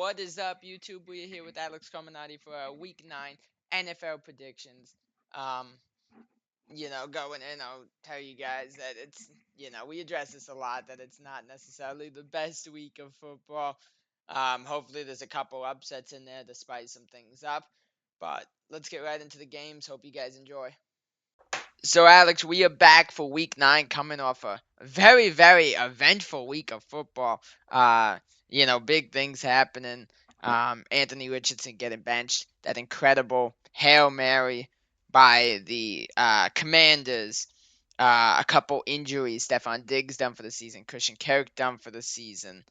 What is up, YouTube? We're here with Alex Carminati for our Week 9 NFL predictions. Um, going in, I'll tell you guys that we address this a lot, that it's not necessarily the best week of football. Hopefully there's a couple upsets in there to spice some things up. But let's get right into the games. Hope you guys enjoy. So, Alex, we are back for Week 9, coming off a very, very eventful week of football. Big things happening. Anthony Richardson getting benched. That incredible Hail Mary by the Commanders. A couple injuries. Stefon Diggs done for the season. Christian Kirk done for the season.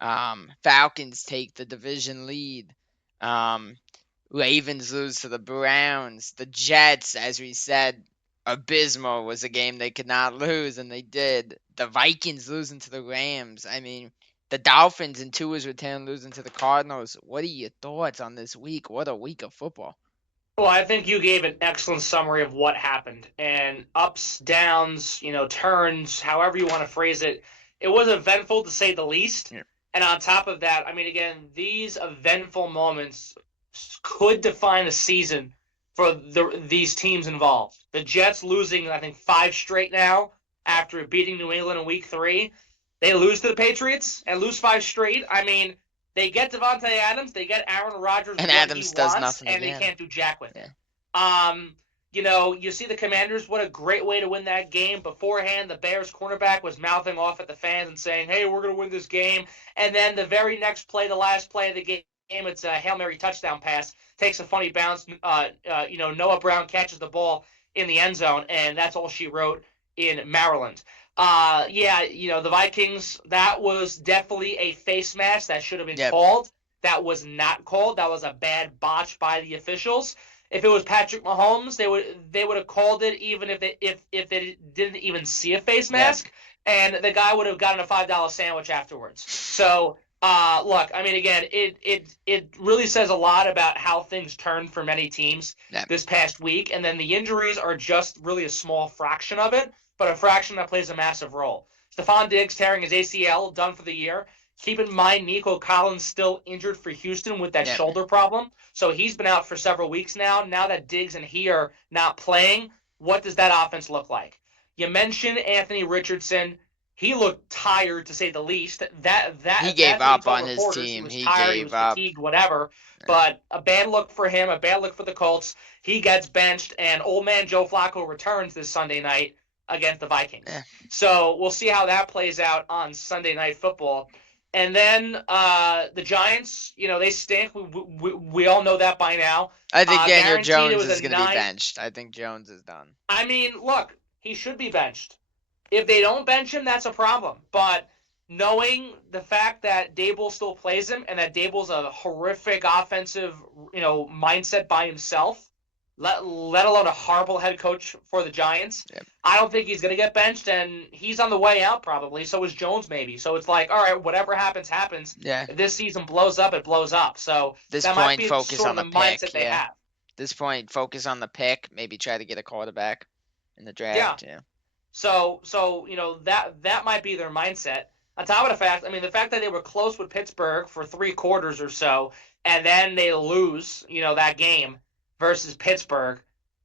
Falcons take the division lead. Ravens lose to the Browns. The Jets, as we said, abysmal, was a game they could not lose, and they did. The Vikings losing to the Rams. I mean, the Dolphins in Tua's return losing to the Cardinals. What are your thoughts on this week? What a week of football. Well, I think you gave an excellent summary of what happened and ups, downs, turns, however you want to phrase it. It was eventful to say the least. Yeah. And on top of that, I mean, again, these eventful moments could define a season for these teams involved. The Jets losing, I think, 5 straight now after beating New England in Week 3. They lose to the Patriots and lose 5 straight. I mean, they get Davante Adams, they get Aaron Rodgers, and what Adams he does wants, nothing and again. they can't do jack with Yeah. it. You see the Commanders, what a great way to win that game. Beforehand, the Bears cornerback was mouthing off at the fans and saying, hey, we're going to win this game. And then the very next play, the last play of the game, it's a Hail Mary touchdown pass, takes a funny bounce. Noah Brown catches the ball in the end zone, and that's all she wrote in Maryland. The Vikings, that was definitely a face mask that should have been called. That was not called. That was a bad botch by the officials. If it was Patrick Mahomes, they would have called it even if they didn't even see a face mask, and the guy would have gotten a $5 sandwich afterwards. So look, I mean, again, it really says a lot about how things turned for many teams this past week, and then the injuries are just really a small fraction of it, but a fraction that plays a massive role. Stefon Diggs tearing his ACL, done for the year. Keep in mind, Nico Collins still injured for Houston with that shoulder problem, so he's been out for several weeks now. Now that Diggs and he are not playing, what does that offense look like? You mentioned Anthony Richardson. He looked tired, to say the least. He gave up on his team. He was tired. He was fatigued, whatever. But a bad look for him, a bad look for the Colts. He gets benched, and old man Joe Flacco returns this Sunday night against the Vikings. So we'll see how that plays out on Sunday Night Football. And then the Giants, they stink. We all know that by now. I think Daniel Jones is going to be benched. I think Jones is done. I mean, look, he should be benched. If they don't bench him, that's a problem. But knowing the fact that Dable still plays him and that Dable's a horrific offensive, mindset by himself, let alone a horrible head coach for the Giants, I don't think he's going to get benched, and he's on the way out probably. So is Jones maybe. So it's like, all right, whatever happens, happens. Yeah. If this season blows up, it blows up. So this point, might be focus on the pick. They have. This point, focus on the pick. Maybe try to get a quarterback in the draft. Yeah. So that might be their mindset. On top of the fact, I mean, the fact that they were close with Pittsburgh for 3 quarters or so, and then they lose, that game versus Pittsburgh.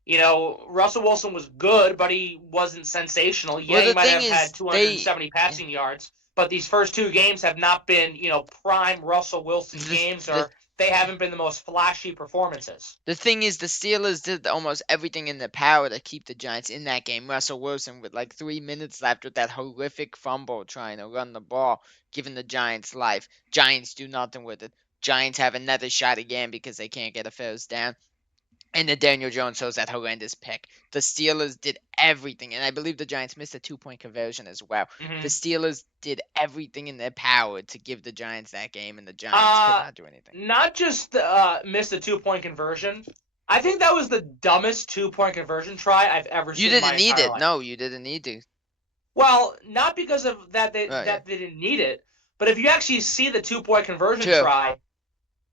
Russell Wilson was good, but he wasn't sensational. Yeah, he might have had 270 passing yards, but these first 2 games have not been, prime Russell Wilson games, or they haven't been the most flashy performances. The thing is, the Steelers did almost everything in their power to keep the Giants in that game. Russell Wilson, with like 3 minutes left with that horrific fumble trying to run the ball, giving the Giants life. Giants do nothing with it. Giants have another shot again because they can't get a first down. And then Daniel Jones shows that horrendous pick. The Steelers did everything, and I believe the Giants missed a 2-point conversion as well. The Steelers did everything in their power to give the Giants that game, and the Giants could not do anything. Not just missed a 2-point conversion. I think that was the dumbest 2-point conversion try I've ever seen. You didn't need it. Life. No, you didn't need to. Well, not because of that they didn't need it, but if you actually see the 2-point conversion try,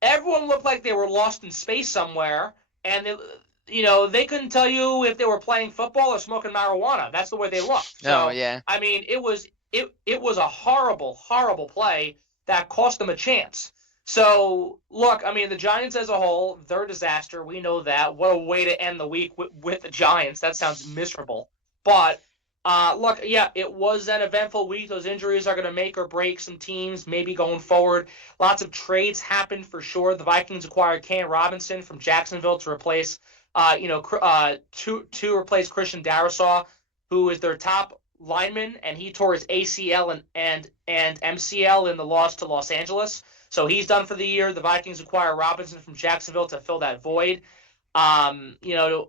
everyone looked like they were lost in space somewhere. And they couldn't tell you if they were playing football or smoking marijuana. That's the way they looked. So, I mean, it was a horrible, horrible play that cost them a chance. So, look, I mean, the Giants as a whole, they're a disaster. We know that. What a way to end the week with the Giants. That sounds miserable. But, look, yeah, it was an eventful week. Those injuries are going to make or break some teams, maybe going forward. Lots of trades happened for sure. The Vikings acquired Ken Robinson from Jacksonville to replace, to replace Christian Darrisaw, who is their top lineman, and he tore his ACL and MCL in the loss to Los Angeles. So he's done for the year. The Vikings acquire Robinson from Jacksonville to fill that void. Deontay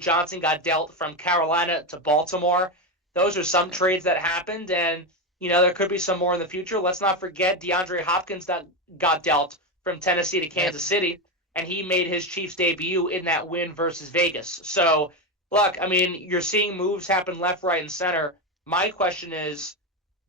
Johnson got dealt from Carolina to Baltimore. Those are some trades that happened, and there could be some more in the future. Let's not forget DeAndre Hopkins that got dealt from Tennessee to Kansas City, and he made his Chiefs debut in that win versus Vegas. So, look, I mean, you're seeing moves happen left, right, and center. My question is,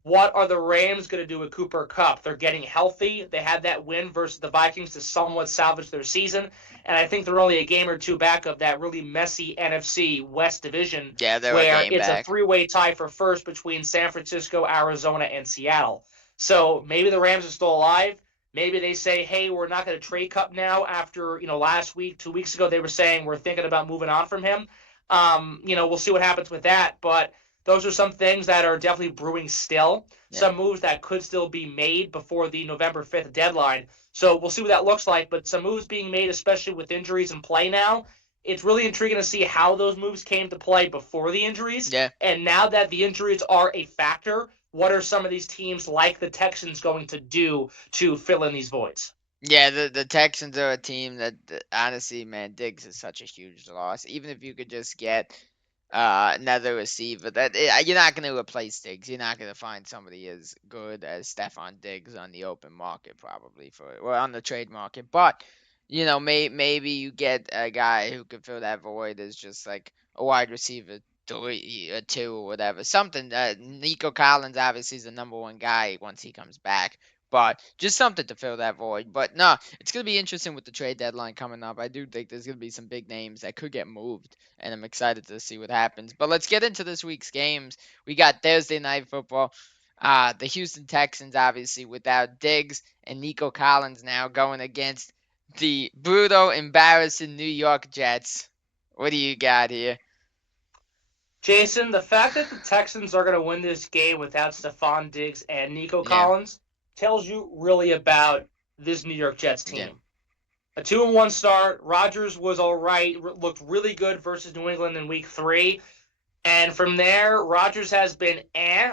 what are the Rams going to do with Cooper Kupp? They're getting healthy. They had that win versus the Vikings to somewhat salvage their season. And I think they're only a game or two back of that really messy NFC West division where it's a three-way tie for first between San Francisco, Arizona, and Seattle. So maybe the Rams are still alive. Maybe they say, hey, we're not going to trade Kupp now after, last week, 2 weeks ago, they were saying we're thinking about moving on from him. We'll see what happens with that. But those are some things that are definitely brewing still. Yeah. Some moves that could still be made before the November 5th deadline. So we'll see what that looks like. But some moves being made, especially with injuries in play now. It's really intriguing to see how those moves came to play before the injuries. Yeah. And now that the injuries are a factor, what are some of these teams like the Texans going to do to fill in these voids? Yeah, the Texans are a team that honestly, man, Diggs is such a huge loss. Even if you could just get another receiver, you're not going to replace Diggs. You're not going to find somebody as good as Stephon Diggs on the open market, probably or on the trade market. But maybe you get a guy who could fill that void as just like a wide receiver 3 or 2 or whatever. Something. Nico Collins obviously is the number one guy once he comes back. But just something to fill that void. But no, it's going to be interesting with the trade deadline coming up. I do think there's going to be some big names that could get moved, and I'm excited to see what happens. But let's get into this week's games. We got Thursday Night Football. The Houston Texans, obviously, without Diggs and Nico Collins now going against the brutal, embarrassing New York Jets. What do you got here? Jason, the fact that the Texans are going to win this game without Stephon Diggs and Nico Collins tells you really about this New York Jets team. Yeah. A 2-1 start. Rodgers was all right, looked really good versus New England in week 3. And from there, Rodgers has been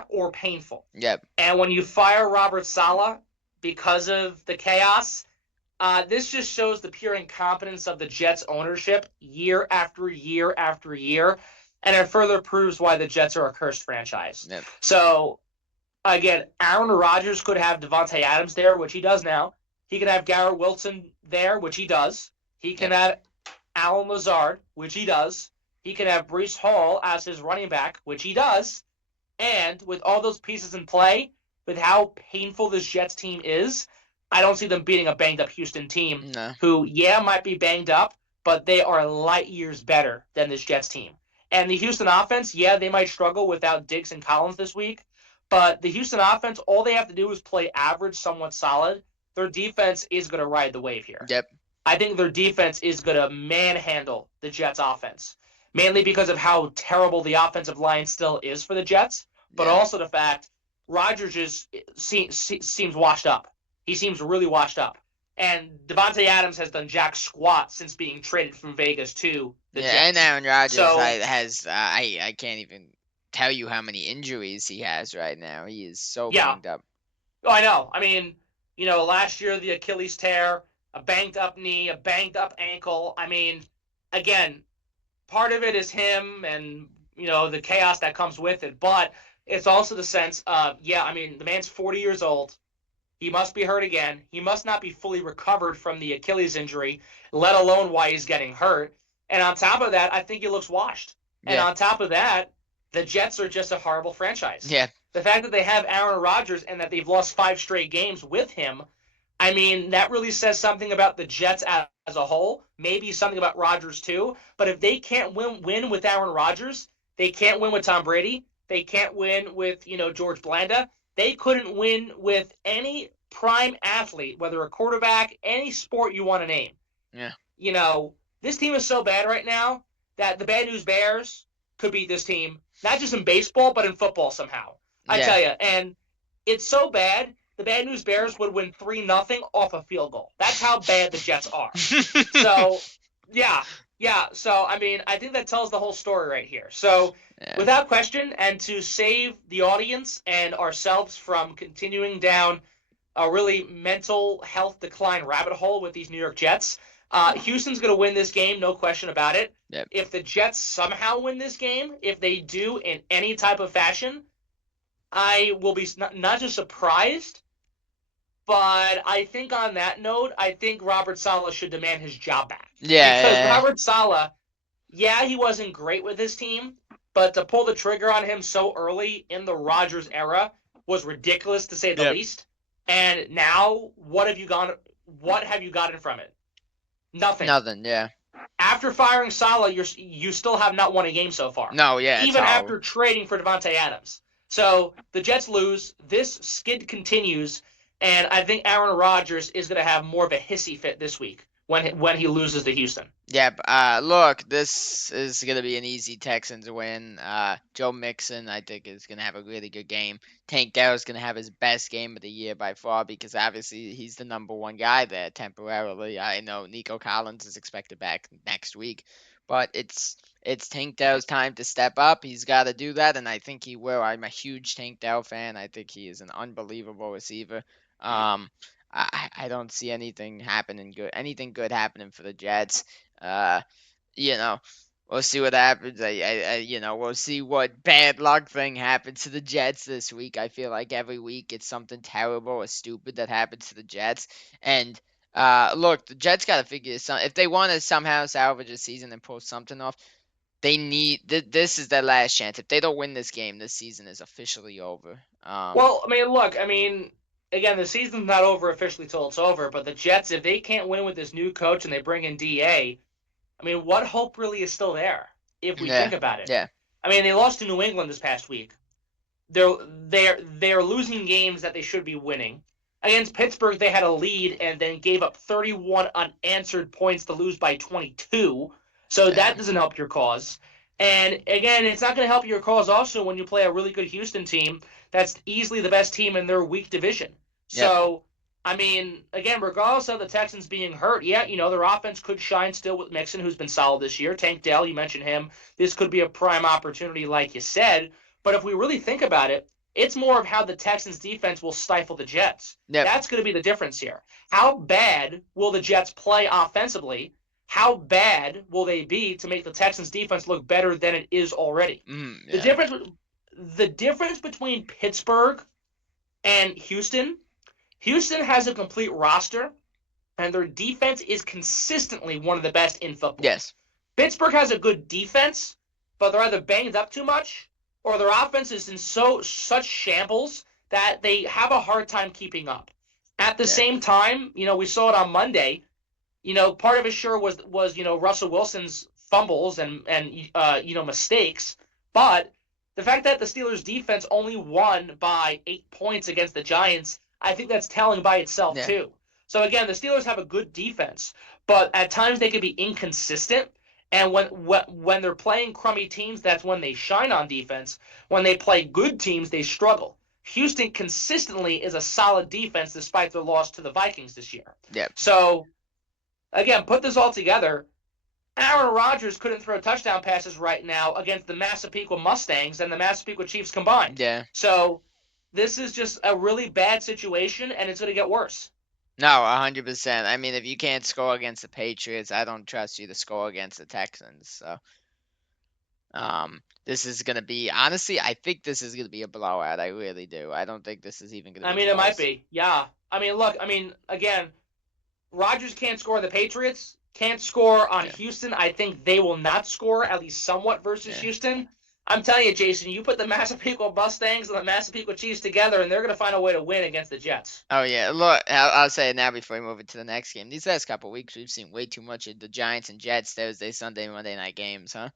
or painful. Yep. And when you fire Robert Saleh because of the chaos, this just shows the pure incompetence of the Jets ownership year after year after year. And it further proves why the Jets are a cursed franchise. Yep. So, again, Aaron Rodgers could have Devontae Adams there, which he does now. He can have Garrett Wilson there, which he does. He can have Allen Lazard, which he does. He can have Breece Hall as his running back, which he does. And with all those pieces in play, with how painful this Jets team is, I don't see them beating a banged-up Houston team who, might be banged up, but they are light years better than this Jets team. And the Houston offense, they might struggle without Diggs and Collins this week. But the Houston offense, all they have to do is play average, somewhat solid. Their defense is going to ride the wave here. Yep. I think their defense is going to manhandle the Jets offense, mainly because of how terrible the offensive line still is for the Jets, but also the fact Rodgers just seems washed up. He seems really washed up. And Devontae Adams has done jack squat since being traded from Vegas to the Jets. And Aaron Rodgers has, I can't even tell you how many injuries he has right now. He is so banged up. Oh, I know. I mean, last year the Achilles tear, a banged up knee, a banged up ankle. I mean, again, part of it is him and, the chaos that comes with it. But it's also the sense of, the man's 40 years old. He must be hurt again. He must not be fully recovered from the Achilles injury, let alone why he's getting hurt. And on top of that, I think he looks washed. And on top of that, the Jets are just a horrible franchise. Yeah. The fact that they have Aaron Rodgers and that they've lost 5 straight games with him, I mean, that really says something about the Jets as a whole, maybe something about Rodgers too. But if they can't win with Aaron Rodgers, they can't win with Tom Brady, they can't win with, George Blanda, they couldn't win with any prime athlete, whether a quarterback, any sport you want to name. Yeah. This team is so bad right now that the Bad News Bears could beat this team, not just in baseball, but in football somehow. I Yeah. tell you, and it's so bad, the Bad News Bears would win 3-0 off a field goal. That's how bad the Jets are. So, yeah. So, I mean, I think that tells the whole story right here. So, Yeah. without question, and to save the audience and ourselves from continuing down a really mental health decline rabbit hole with these New York Jets, Houston's going to win this game, no question about it. Yep. If the Jets somehow win this game, if they do in any type of fashion, I will be not just surprised, but I think on that note, I think Robert Saleh should demand his job back. Because Yeah. Robert Saleh, yeah, he wasn't great with his team, but to pull the trigger on him so early in the Rodgers era was ridiculous to say the Yep. least. And now, what have you gotten from it? Nothing. Nothing. Yeah. After firing Saleh, you still have not won a game so far. No. Yeah. Even after trading for Davante Adams. So the Jets lose. This skid continues, and I think Aaron Rodgers is going to have more of a hissy fit this week when he loses to Houston. Yep. Look, this is gonna be an easy Texans win. Joe Mixon, I think, is gonna have a really good game. Tank Dell's gonna have his best game of the year by far because obviously he's the number one guy there temporarily. I know Nico Collins is expected back next week, but it's Tank Dell's time to step up. He's got to do that, and I think he will. I'm a huge Tank Dell fan. I think he is an unbelievable receiver. I don't see anything good happening for the Jets. Uh, you know, we'll see what happens. We'll see what bad luck thing happens to the Jets this week. I feel like every week it's something terrible or stupid that happens to the Jets. And look, the Jets got to figure this out. If they want to somehow salvage a season and pull something off, they need this is their last chance. If they don't win this game, this season is officially over. Well, I mean, look, again, the season's not over officially till it's over, but the Jets, if they can't win with this new coach and they bring in DA, I mean, what hope really is still there if we think about it? Yeah. I mean, they lost to New England this past week. They're losing games that they should be winning. Against Pittsburgh, they had a lead and then gave up 31 unanswered points to lose by 22. So that doesn't help your cause. And again, it's not going to help your cause also when you play a really good Houston team that's easily the best team in their weak division. So, I mean, again, regardless of the Texans being hurt, yeah, their offense could shine still with Mixon, who's been solid this year. Tank Dell, you mentioned him. This could be a prime opportunity, like you said. But if we really think about it, it's more of how the Texans defense will stifle the Jets. That's going to be the difference here. How bad will the Jets play offensively? How bad will they be to make the Texans defense look better than it is already? The difference between Pittsburgh and Houston has a complete roster, and their defense is consistently one of the best in football. Yes. Pittsburgh has a good defense, but they're either banged up too much or their offense is in such shambles that they have a hard time keeping up. At the same time, we saw it on Monday. Part of it sure was Russell Wilson's fumbles and mistakes, but the fact that the Steelers defense only won by 8 points against the Giants, I think that's telling by itself too. So again, the Steelers have a good defense, but at times they can be inconsistent. And when they're playing crummy teams, that's when they shine on defense. When they play good teams, they struggle. Houston consistently is a solid defense despite their loss to the Vikings this year. So, again, put this all together. Aaron Rodgers couldn't throw touchdown passes right now against the Massapequa Mustangs and the Massapequa Chiefs combined. So this is just a really bad situation, and it's going to get worse. No, 100%. I mean, if you can't score against the Patriots, I don't trust you to score against the Texans. So, this is going to be, honestly, I think this is going to be a blowout. I really do. I don't think this is even going to be close. It might be. Yeah. Look, again, Rodgers can't score on the Patriots, can't score on Houston. I think they will not score, at least somewhat, versus Houston. I'm telling you, Jason, you put the Massapequa Mustangs and the Massapequa Chiefs together, and they're going to find a way to win against the Jets. Oh, yeah. Look, I'll say it now before we move into the next game. These last couple of weeks, we've seen way too much of the Giants and Jets Thursday, Sunday, Monday night games, huh?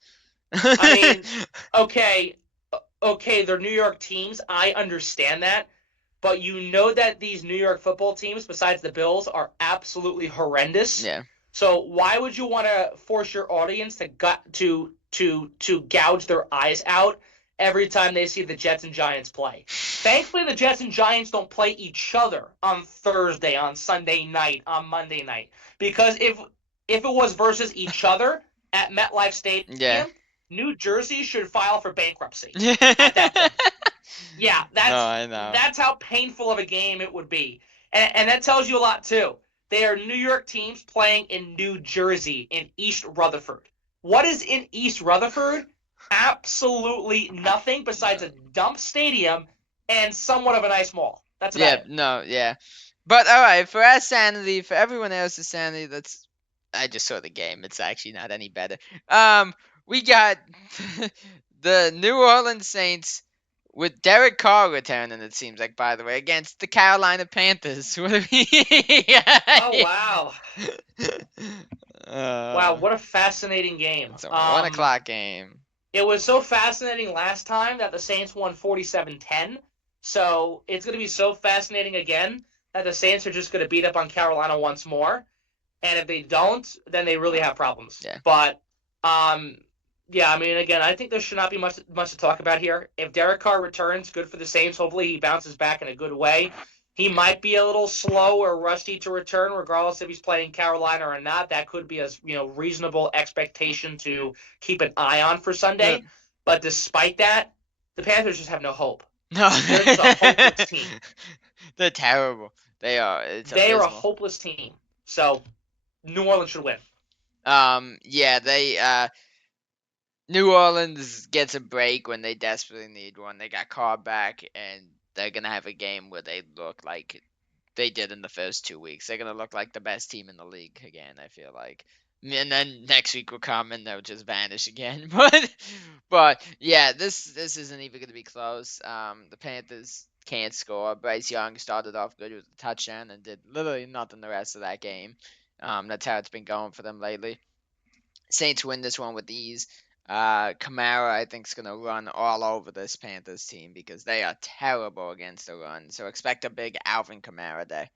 Okay, they're New York teams. I understand that. but you know that these New York football teams, besides the Bills, are absolutely horrendous. Yeah. So why would you want to force your audience to gouge their eyes out every time they see the Jets and Giants play? Thankfully, the Jets and Giants don't play each other on Thursday, on Sunday night, on Monday night. Because if it was versus each other at MetLife Stadium, Yeah. New Jersey should file for bankruptcy at that point. Yeah, I know. that's how painful of a game it would be. And that tells you a lot too. They are New York teams playing in New Jersey, in East Rutherford. What is in East Rutherford? Absolutely nothing besides a dump stadium and somewhat of a nice mall. That's about it. No, yeah. But all right, for our sanity, for everyone else's sanity, I just saw the game. It's actually not any better. We got the New Orleans Saints with Derek Carr returning. It seems like, by the way, against the Carolina Panthers. What do we got? Oh wow. Wow, Uh, what a fascinating game. it's a 1 o'clock game. It was so fascinating last time that the Saints won 47-10. So it's going to be so fascinating again that the Saints are just going to beat up on Carolina once more. And if they don't, then they really have problems. Yeah. But, yeah, I mean, again, I think there should not be much to talk about here. If Derek Carr returns, good for the Saints. Hopefully he bounces back in a good way. He might be a little slow or rusty to return, regardless if he's playing Carolina or not. That could be a reasonable expectation to keep an eye on for Sunday. Yeah. But despite that, the Panthers just have no hope. No, They're just a hopeless team. They're terrible. They are. They are a hopeless team. So New Orleans should win. Yeah, New Orleans gets a break when they desperately need one. They got Carr back, and they're gonna have a game where they look like they did in the first 2 weeks. They're gonna look like the best team in the league again, I feel like. And then next week will come and they'll just vanish again. But yeah, this isn't even gonna be close. The Panthers can't score. Bryce Young started off good with a touchdown and did literally nothing the rest of that game. That's how it's been going for them lately. Saints win this one with ease. Kamara, I think, is going to run all over this Panthers team because they are terrible against the run. So expect a big Alvin Kamara day.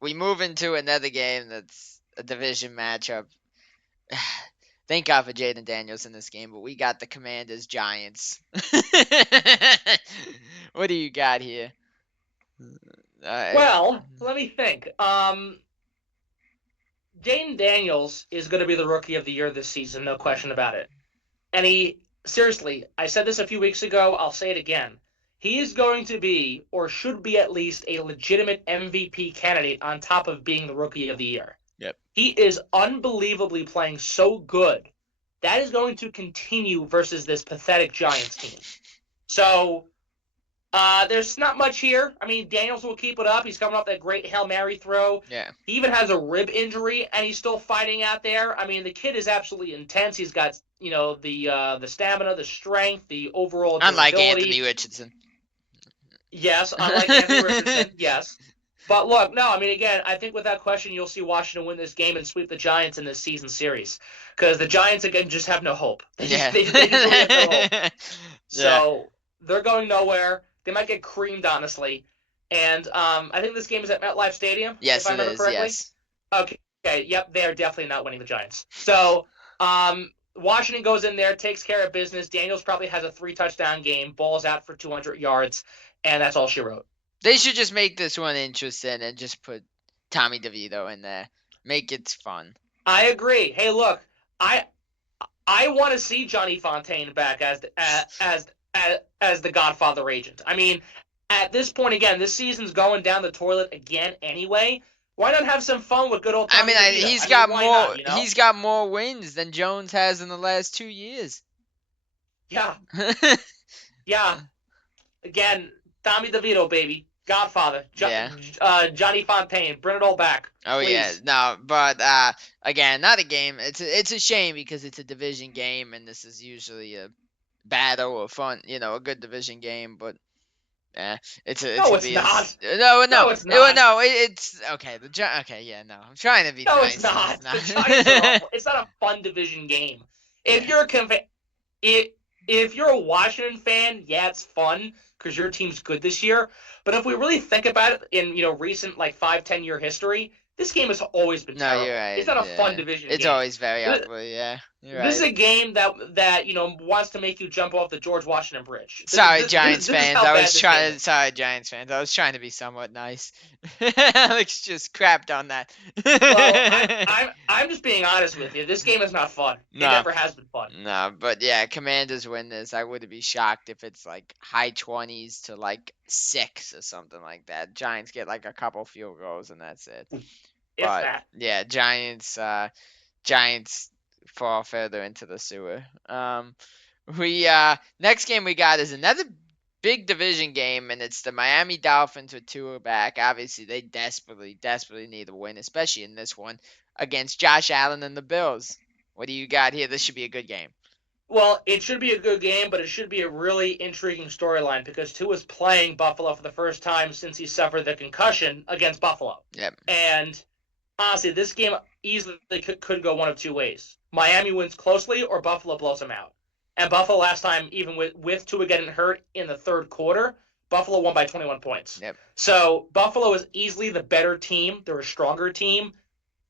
We move into another game that's a division matchup. Thank God for Jaden Daniels in this game, but we got the Commanders Giants. What do you got here? Well, let me think. Jaden Daniels is going to be the rookie of the year this season, no question about it. And seriously, I said this a few weeks ago, I'll say it again. He is going to be, or should be at least, a legitimate MVP candidate on top of being the rookie of the year. Yep. He is unbelievably playing so good. That is going to continue versus this pathetic Giants team. So, there's not much here. I mean, Daniels will keep it up. He's coming off that great Hail Mary throw. Yeah. He even has a rib injury, and he's still fighting out there. I mean, the kid is absolutely intense. He's got, the stamina, the strength, the overall unlike durability. Anthony Richardson. Yes, unlike Anthony Richardson, yes. But look, no, I mean, again, I think without question you'll see Washington win this game and sweep the Giants in this season series. Because the Giants, again, just have no hope. They just really have no hope. So, they're going nowhere. They might get creamed, honestly. And I think this game is at MetLife Stadium. Yes, if I remember correctly. Yes. Okay, yep, they are definitely not winning the Giants. So, Washington goes in there, takes care of business. Daniels probably has a 3-touchdown game, balls out for 200 yards, and that's all she wrote. They should just make this one interesting and just put Tommy DeVito in there. Make it fun. I agree. Hey, look, I want to see Johnny Fontaine back as the Godfather agent. I mean, at this point, again, this season's going down the toilet again anyway. Why not have some fun with good old Tommy DeVito? He's got more wins than Jones has in the last 2 years. Yeah. Yeah. Again, Tommy DeVito, baby. Godfather. Johnny Fontaine. Bring it all back. Oh, please. Yeah. No, but again, not a game. It's a shame because it's a division game, and this is usually a battle or fun, a good division game, but it's not. No, it's not. No, it's okay. I'm trying to be no, nice. It's not. The Giants are awful. It's not a fun division game. If you're a Washington fan, yeah, it's fun. because your team's good this year. But if we really think about it in recent like 5-10 year history, this game has always been No, you're terrible. It's right. not a fun Yeah, division it's game. always very ugly. Yeah, you're This is right. a game that wants to make you jump off the George Washington Bridge. Sorry, Giants This is fans. how I bad was this game trying. is. Sorry, Giants fans. I was trying to be somewhat nice. Alex just crapped on that. Well, I'm just being honest with you. This game is not fun. It No, never has been fun. no, but yeah, Commanders win this. I wouldn't be shocked if it's like high 20s to like 6 or something like that. Giants get like a couple field goals and that's it. If But that. yeah, Giants fall further into the sewer. We next game we got is another big division game, and it's the Miami Dolphins with Tua back. Obviously, they desperately need a win, especially in this one against Josh Allen and the Bills. What do you got here? This should be a good game. Well, it should be a good game, but it should be a really intriguing storyline because Tua's playing Buffalo for the first time since he suffered the concussion against Buffalo. Yep. And honestly, this game easily could go one of two ways. Miami wins closely or Buffalo blows them out. And Buffalo last time, even with Tua getting hurt in the third quarter, Buffalo won by 21 points. Yep. So Buffalo is easily the better team. They're a stronger team.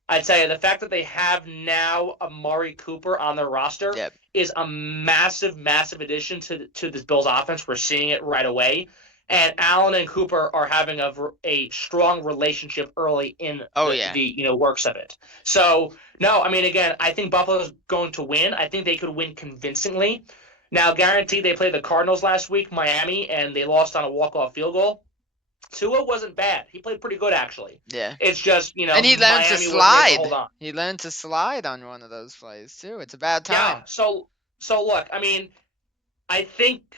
I'd say the fact that they have now Amari Cooper on their roster Yep. is a massive, massive addition to this Bills offense. We're seeing it right away. And Allen and Cooper are having a strong relationship early in the works of it. So, no, I mean, again, I think Buffalo's going to win. I think they could win convincingly. Now, guaranteed, they played the Cardinals last week, Miami, and they lost on a walk-off field goal. Tua wasn't bad. He played pretty good, actually. Yeah. It's just, And he learned to Miami wasn't able to slide. hold on. He learned to slide on one of those plays too. It's about time. Yeah. So look, I mean, I think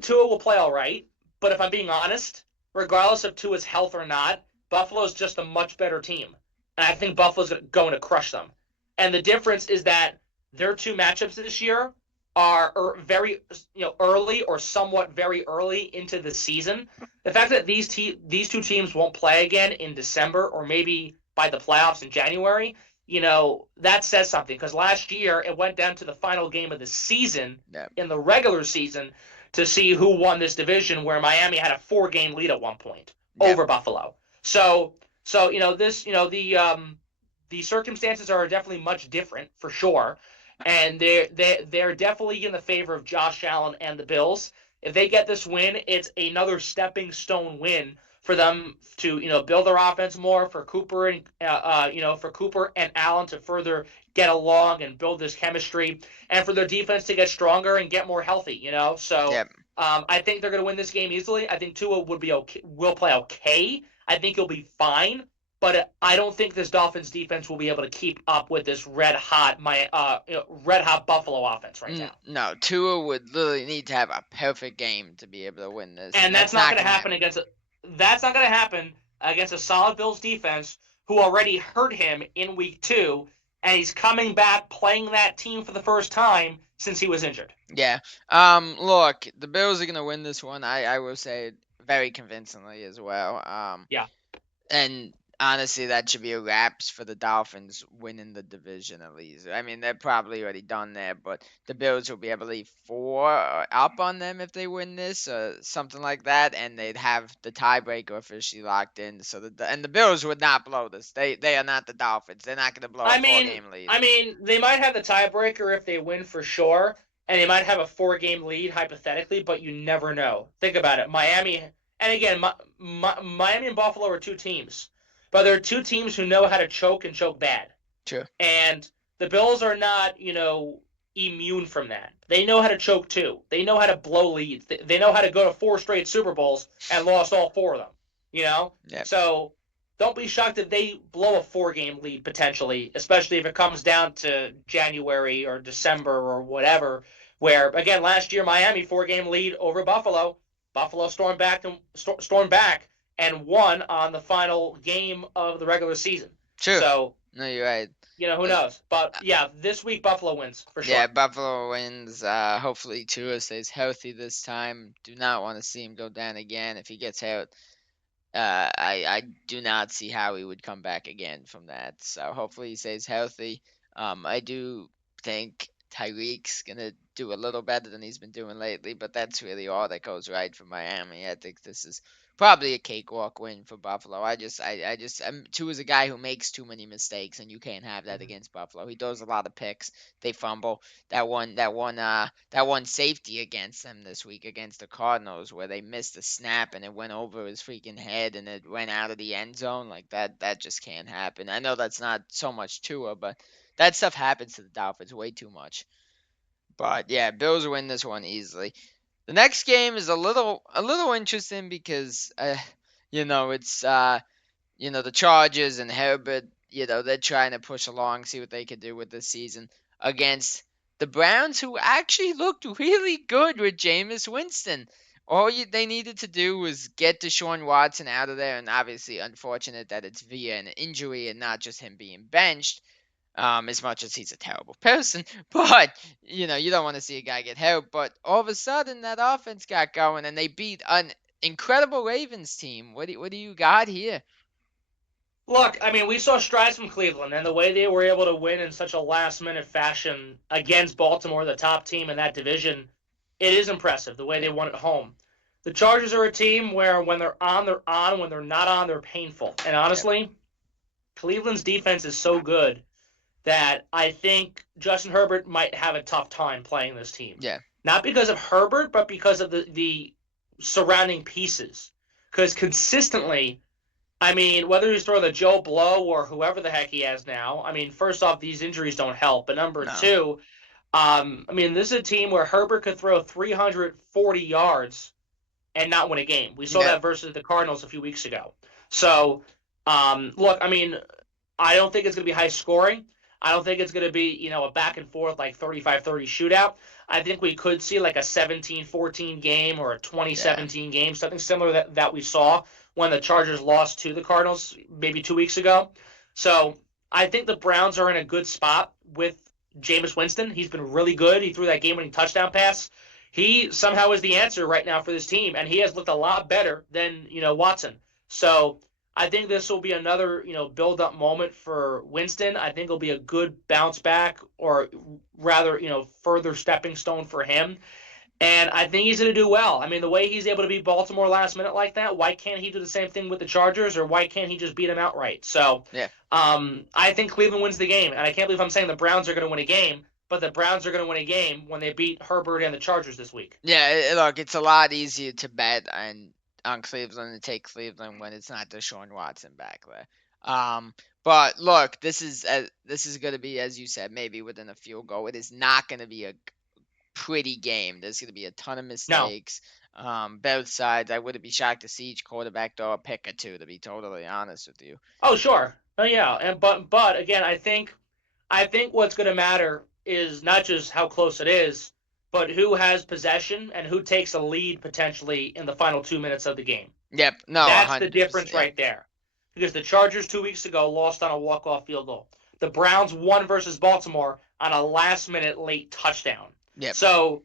Tua will play all right, but if I'm being honest, regardless of Tua's health or not, Buffalo's just a much better team, and I think Buffalo's going to crush them. And the difference is that their two matchups this year are very early or somewhat very early into the season. The fact that these two teams won't play again in December or maybe by the playoffs in January, that says something because last year it went down to the final game of the season in the regular season to see who won this division, where Miami had a 4-game lead at one point over Buffalo. So the circumstances are definitely much different for sure, and they're definitely in the favor of Josh Allen and the Bills. If they get this win, it's another stepping stone win for them to build their offense more, for Cooper and Allen to further get along and build this chemistry, and for their defense to get stronger and get more healthy. So I think they're going to win this game easily. I think Tua will play okay. I think he'll be fine, but I don't think this Dolphins defense will be able to keep up with this red hot Buffalo offense right now. No, Tua would literally need to have a perfect game to be able to win this, and that's not going to happen That's not going to happen against a solid Bills defense who already hurt him in week 2, and he's coming back playing that team for the first time since he was injured. Yeah. Look, the Bills are going to win this one. I will say very convincingly as well. Yeah. And honestly, that should be a wraps for the Dolphins winning the division at least. I mean, they're probably already done there, but the Bills will be able to leave 4 up on them if they win this, or something like that, and they'd have the tiebreaker officially locked in. So the Bills would not blow this. They are not the Dolphins. They're not going to blow a 4-game lead. I mean, they might have the tiebreaker if they win for sure, and they might have a 4-game lead hypothetically, but you never know. Think about it. Miami, and again, Miami and Buffalo are 2 teams. But there are 2 teams who know how to choke and choke bad. True. And the Bills are not, immune from that. They know how to choke too. They know how to blow leads. They know how to go to 4 straight Super Bowls and lost all 4 of them. Yep. So don't be shocked if they blow a 4-game lead potentially, especially if it comes down to January or December or whatever. Where again, last year Miami 4-game lead over Buffalo. Buffalo stormed back and won on the final game of the regular season. True. So, no, you're right. Who knows? But yeah, this week Buffalo wins for sure. Yeah, Buffalo wins. Hopefully Tua stays healthy this time. Do not want to see him go down again. If he gets hurt, I do not see how he would come back again from that. So hopefully he stays healthy. I do think Tyreek's gonna do a little better than he's been doing lately, but that's really all that goes right for Miami. I think this is probably a cakewalk win for Buffalo. Tua's a guy who makes too many mistakes, and you can't have that against Buffalo. He does a lot of picks. They fumble. That one safety against them this week against the Cardinals, where they missed a snap and it went over his freaking head and it went out of the end zone. Like that just can't happen. I know that's not so much Tua, but that stuff happens to the Dolphins way too much. But yeah, Bills win this one easily. The next game is a little interesting because it's the Chargers and Herbert, they're trying to push along, see what they can do with this season against the Browns, who actually looked really good with Jameis Winston. They needed to do was get Deshaun Watson out of there, and obviously unfortunate that it's via an injury and not just him being benched. As much as he's a terrible person, but you don't want to see a guy get hurt. But all of a sudden, that offense got going, and they beat an incredible Ravens team. What do you got here? Look, I mean, we saw strides from Cleveland, and the way they were able to win in such a last-minute fashion against Baltimore, the top team in that division, it is impressive the way they won at home. The Chargers are a team where when they're on, they're on. When they're not on, they're painful. And honestly, Cleveland's defense is so good that I think Justin Herbert might have a tough time playing this team. Yeah. Not because of Herbert, but because of the surrounding pieces. Because consistently, I mean, whether he's throwing the Joe Blow or whoever the heck he has now, I mean, first off, these injuries don't help. But number two, I mean, this is a team where Herbert could throw 340 yards and not win a game. We saw that versus the Cardinals a few weeks ago. So, look, I mean, I don't think it's going to be high scoring. I don't think it's going to be, a back and forth like 35-30 shootout. I think we could see like a 17-14 game or a 20-17 game, something similar that we saw when the Chargers lost to the Cardinals maybe 2 weeks ago. So I think the Browns are in a good spot with Jameis Winston. He's been really good. He threw that game-winning touchdown pass. He somehow is the answer right now for this team, and he has looked a lot better than, Watson. So I think this will be another, build-up moment for Winston. I think it'll be a good bounce back, or rather, further stepping stone for him. And I think he's going to do well. I mean, the way he's able to beat Baltimore last minute like that, why can't he do the same thing with the Chargers, or why can't he just beat them outright? So, I think Cleveland wins the game, and I can't believe I'm saying the Browns are going to win a game, but the Browns are going to win a game when they beat Herbert and the Chargers this week. Yeah, look, it's a lot easier to bet on Cleveland and take Cleveland when it's not Deshaun Watson back there. But look, this is going to be, as you said, maybe within a field goal. It is not going to be a pretty game. There's going to be a ton of mistakes. Both sides. I wouldn't be shocked to see each quarterback throw a pick or two, to be totally honest with you. Oh, sure. Oh, yeah. And but again, I think what's going to matter is not just how close it is, but who has possession and who takes a lead potentially in the final 2 minutes of the game. Yep. No, that's the difference right there. Because the Chargers 2 weeks ago lost on a walk-off field goal. The Browns won versus Baltimore on a last-minute late touchdown. Yep. So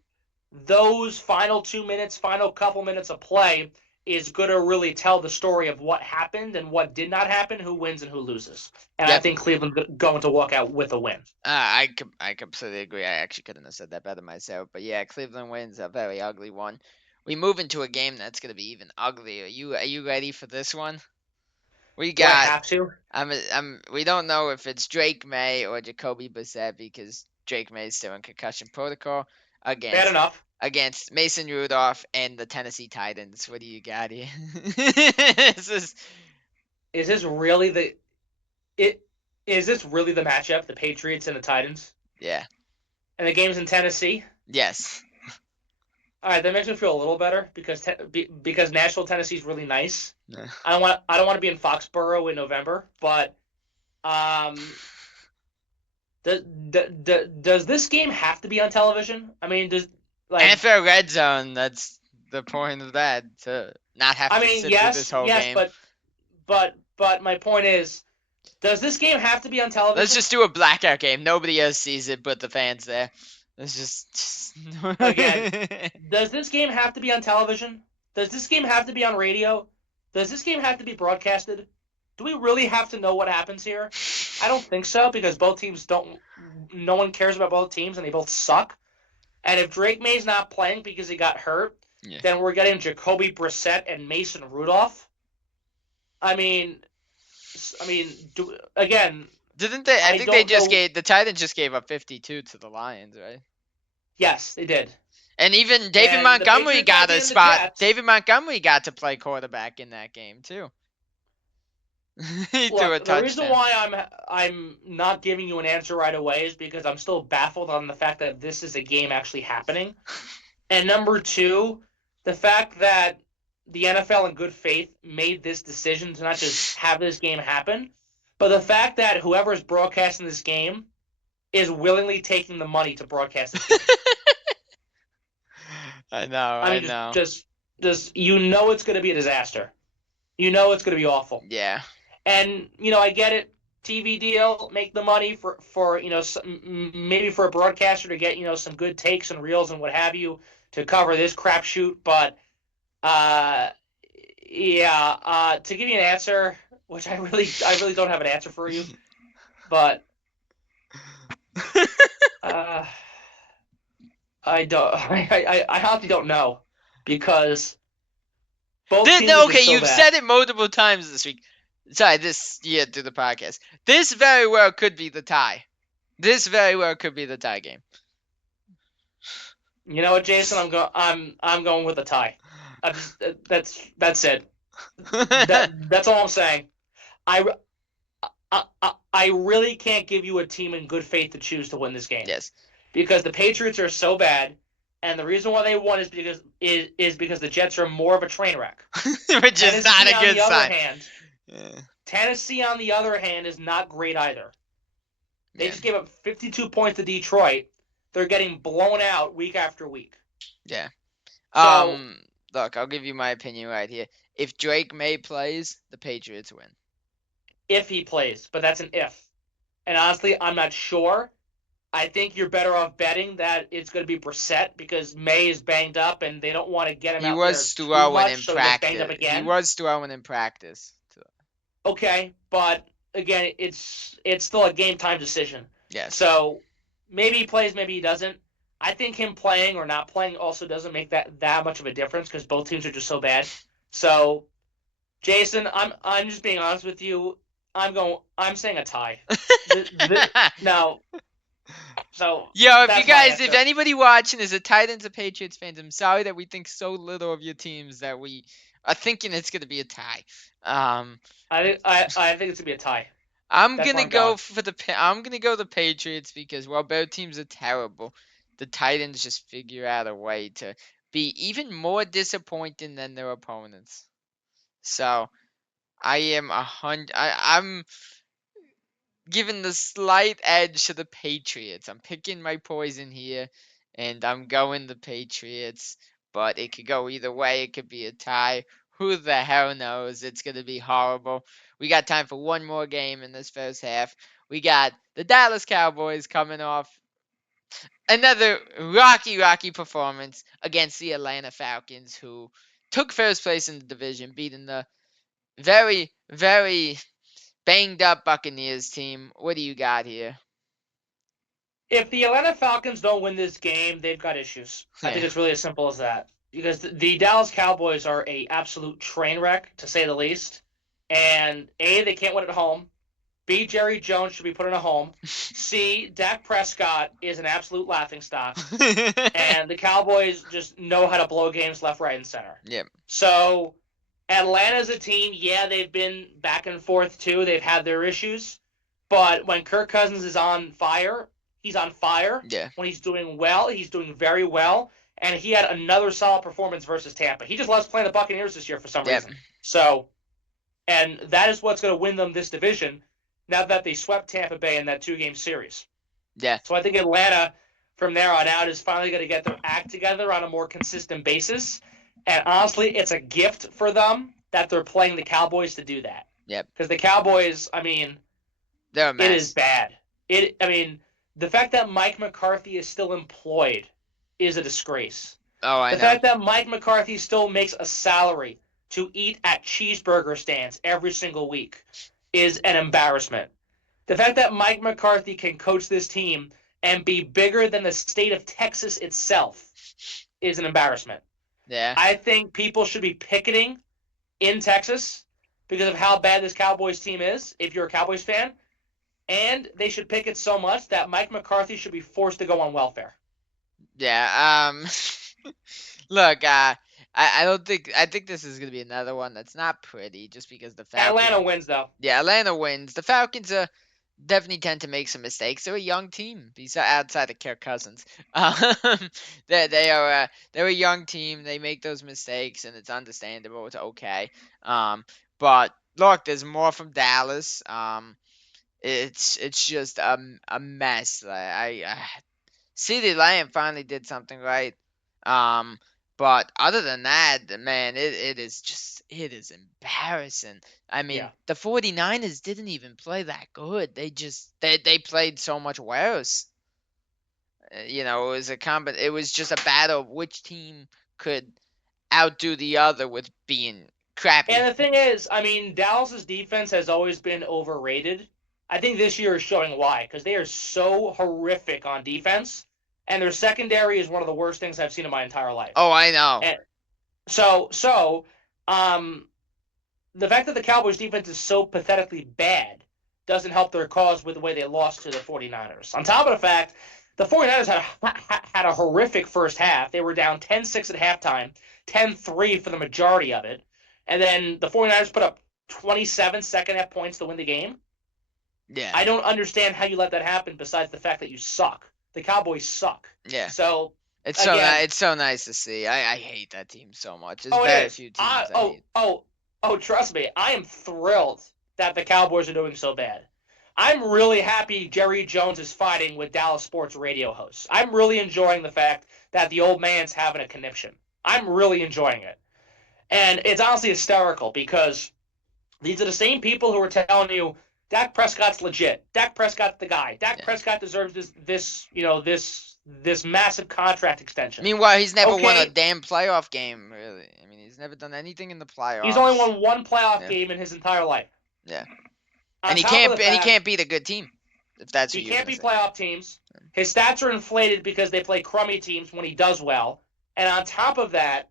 those final 2 minutes, final couple minutes of play is going to really tell the story of what happened and what did not happen, who wins and who loses. And I think Cleveland's going to walk out with a win. I completely agree. I actually couldn't have said that better myself. But yeah, Cleveland wins a very ugly one. We move into a game that's going to be even uglier. Are you ready for this one? We got. Do I have to? We don't know if it's Drake May or Jacoby Brissett because Drake May is still in concussion protocol Bad enough. Against Mason Rudolph and the Tennessee Titans. What do you got here? Is this really the matchup, the Patriots and the Titans? Yeah. And the game's in Tennessee? Yes. All right, that makes me feel a little better because Nashville, Tennessee is really nice. Yeah. I don't want to be in Foxborough in November, but does this game have to be on television? I mean, NFL Red Zone? That's the point of that, to not have to sit through this whole game. But my point is, does this game have to be on television? Let's just do a blackout game. Nobody else sees it but the fans there. Let's just again. Does this game have to be on television? Does this game have to be on radio? Does this game have to be broadcasted? Do we really have to know what happens here? I don't think so because both teams don't. No one cares about both teams, and they both suck. And if Drake May's not playing because he got hurt, Yeah. then we're getting Jacoby Brissett and Mason Rudolph. I mean, again, Didn't they? I I think they don't just know. gave the Titans just gave up 52 to the Lions, right? Yes, they did. And even David And the Montgomery Patriots are got a beating the spot. Jets. David Montgomery got to play quarterback in that game too. He threw a Look, the reason touchdown. why I'm not giving you an answer right away is because I'm still baffled on the fact that this is a game actually happening. And number two, the fact that the NFL in good faith made this decision to not just have this game happen, but the fact that whoever is broadcasting this game is willingly taking the money to broadcast this game. I know, I I mean, know. just you know it's going to be a disaster. You know it's going to be awful. Yeah. And I get it. TV deal, make the money for maybe for a broadcaster to get some good takes and reels and what have you to cover this crapshoot. But to give you an answer, which I really don't have an answer for you, but I don't. I honestly don't know because both teams are just so You've bad. said it multiple times this week. Sorry, this year through the podcast. This very well could be the tie. This very well could be the tie game. You know what, Jason? I'm going with a tie. That's it. That's all I'm saying. I really can't give you a team in good faith to choose to win this game. Yes. Because the Patriots are so bad, and the reason why they won is because the Jets are more of a train wreck. Which is not a good sign. Tennessee, on the other hand, is not great either. They just gave up 52 points to Detroit. They're getting blown out week after week. Yeah. So, look, I'll give you my opinion right here. If Drake May plays, the Patriots win. If he plays, but that's an if. And honestly, I'm not sure. I think you're better off betting that it's going to be Brissett because May is banged up and they don't want to get him out there too much so he gets banged up again. He was throwing in practice. Okay, but again, it's still a game time decision. Yes. So maybe he plays, maybe he doesn't. I think him playing or not playing also doesn't make that much of a difference because both teams are just so bad. So, Jason, I'm just being honest with you. I'm saying a tie. No. So if anybody watching is a Titans or Patriots fans, I'm sorry that we think so little of your teams that we are thinking it's going to be a tie. I think it's gonna be a tie. I'm gonna go the Patriots because while both teams are terrible, the Titans just figure out a way to be even more disappointing than their opponents. So I'm giving the slight edge to the Patriots. I'm picking my poison here, and I'm going the Patriots. But it could go either way. It could be a tie. Who the hell knows? It's going to be horrible. We got time for one more game in this first half. We got the Dallas Cowboys coming off another rocky performance against the Atlanta Falcons, who took first place in the division, beating the very, very banged up Buccaneers team. What do you got here? If the Atlanta Falcons don't win this game, they've got issues. I think it's really as simple as that. Because the Dallas Cowboys are a absolute train wreck, to say the least. And A, they can't win at home. B, Jerry Jones should be put in a home. C, Dak Prescott is an absolute laughingstock. And the Cowboys just know how to blow games left, right, and center. Yep. So Atlanta's a team, yeah, they've been back and forth too. They've had their issues. But when Kirk Cousins is on fire, he's on fire. Yeah. When he's doing well, he's doing very well. And he had another solid performance versus Tampa. He just loves playing the Buccaneers this year for some reason. So, and that is what's going to win them this division now that they swept Tampa Bay in that 2-game series. Yeah. So I think Atlanta, from there on out, is finally going to get their act together on a more consistent basis. And honestly, it's a gift for them that they're playing the Cowboys to do that. Yep. Because the Cowboys, I mean, they're a mess. It is bad. The fact that Mike McCarthy is still employed is a disgrace. Oh, I know. The fact that Mike McCarthy still makes a salary to eat at cheeseburger stands every single week is an embarrassment. The fact that Mike McCarthy can coach this team and be bigger than the state of Texas itself is an embarrassment. Yeah. I think people should be picketing in Texas because of how bad this Cowboys team is, if you're a Cowboys fan. And they should picket so much that Mike McCarthy should be forced to go on welfare. Yeah. Look, I don't think I think this is gonna be another one that's not pretty, just because the Falcons. Atlanta wins, though. Yeah, Atlanta wins. The Falcons definitely tend to make some mistakes. They're a young team, outside of Kirk Cousins. They're a young team. They make those mistakes, and it's understandable. It's okay. But look, there's more from Dallas. It's just a mess. I CeeDee Lamb finally did something right. Um, but other than that, man, it is embarrassing. I mean, Yeah. the 49ers didn't even play that good. They played so much worse. It was it was just a battle of which team could outdo the other with being crappy. And the thing is, I mean, Dallas's defense has always been overrated. I think this year is showing why, because they are so horrific on defense, and their secondary is one of the worst things I've seen in my entire life. Oh, I know. And the fact that the Cowboys defense is so pathetically bad doesn't help their cause with the way they lost to the 49ers. On top of the fact, the 49ers had a horrific first half. They were down 10-6 at halftime, 10-3 for the majority of it. And then the 49ers put up 27 second half points to win the game. Yeah. I don't understand how you let that happen besides the fact that you suck. The Cowboys suck. Yeah. So it's so nice to see. I hate that team so much. There's very few teams I hate. Trust me, I am thrilled that the Cowboys are doing so bad. I'm really happy Jerry Jones is fighting with Dallas sports radio hosts. I'm really enjoying the fact that the old man's having a conniption. I'm really enjoying it. And it's honestly hysterical because these are the same people who are telling you Dak Prescott's legit. Dak Prescott's the guy. Dak Prescott deserves this massive contract extension. Meanwhile, he's never won a damn playoff game, really. I mean, he's never done anything in the playoffs. He's only won one playoff game in his entire life. Yeah. And he can't beat a good team. If that's what he can't beat playoff teams. His stats are inflated because they play crummy teams when he does well. And on top of that,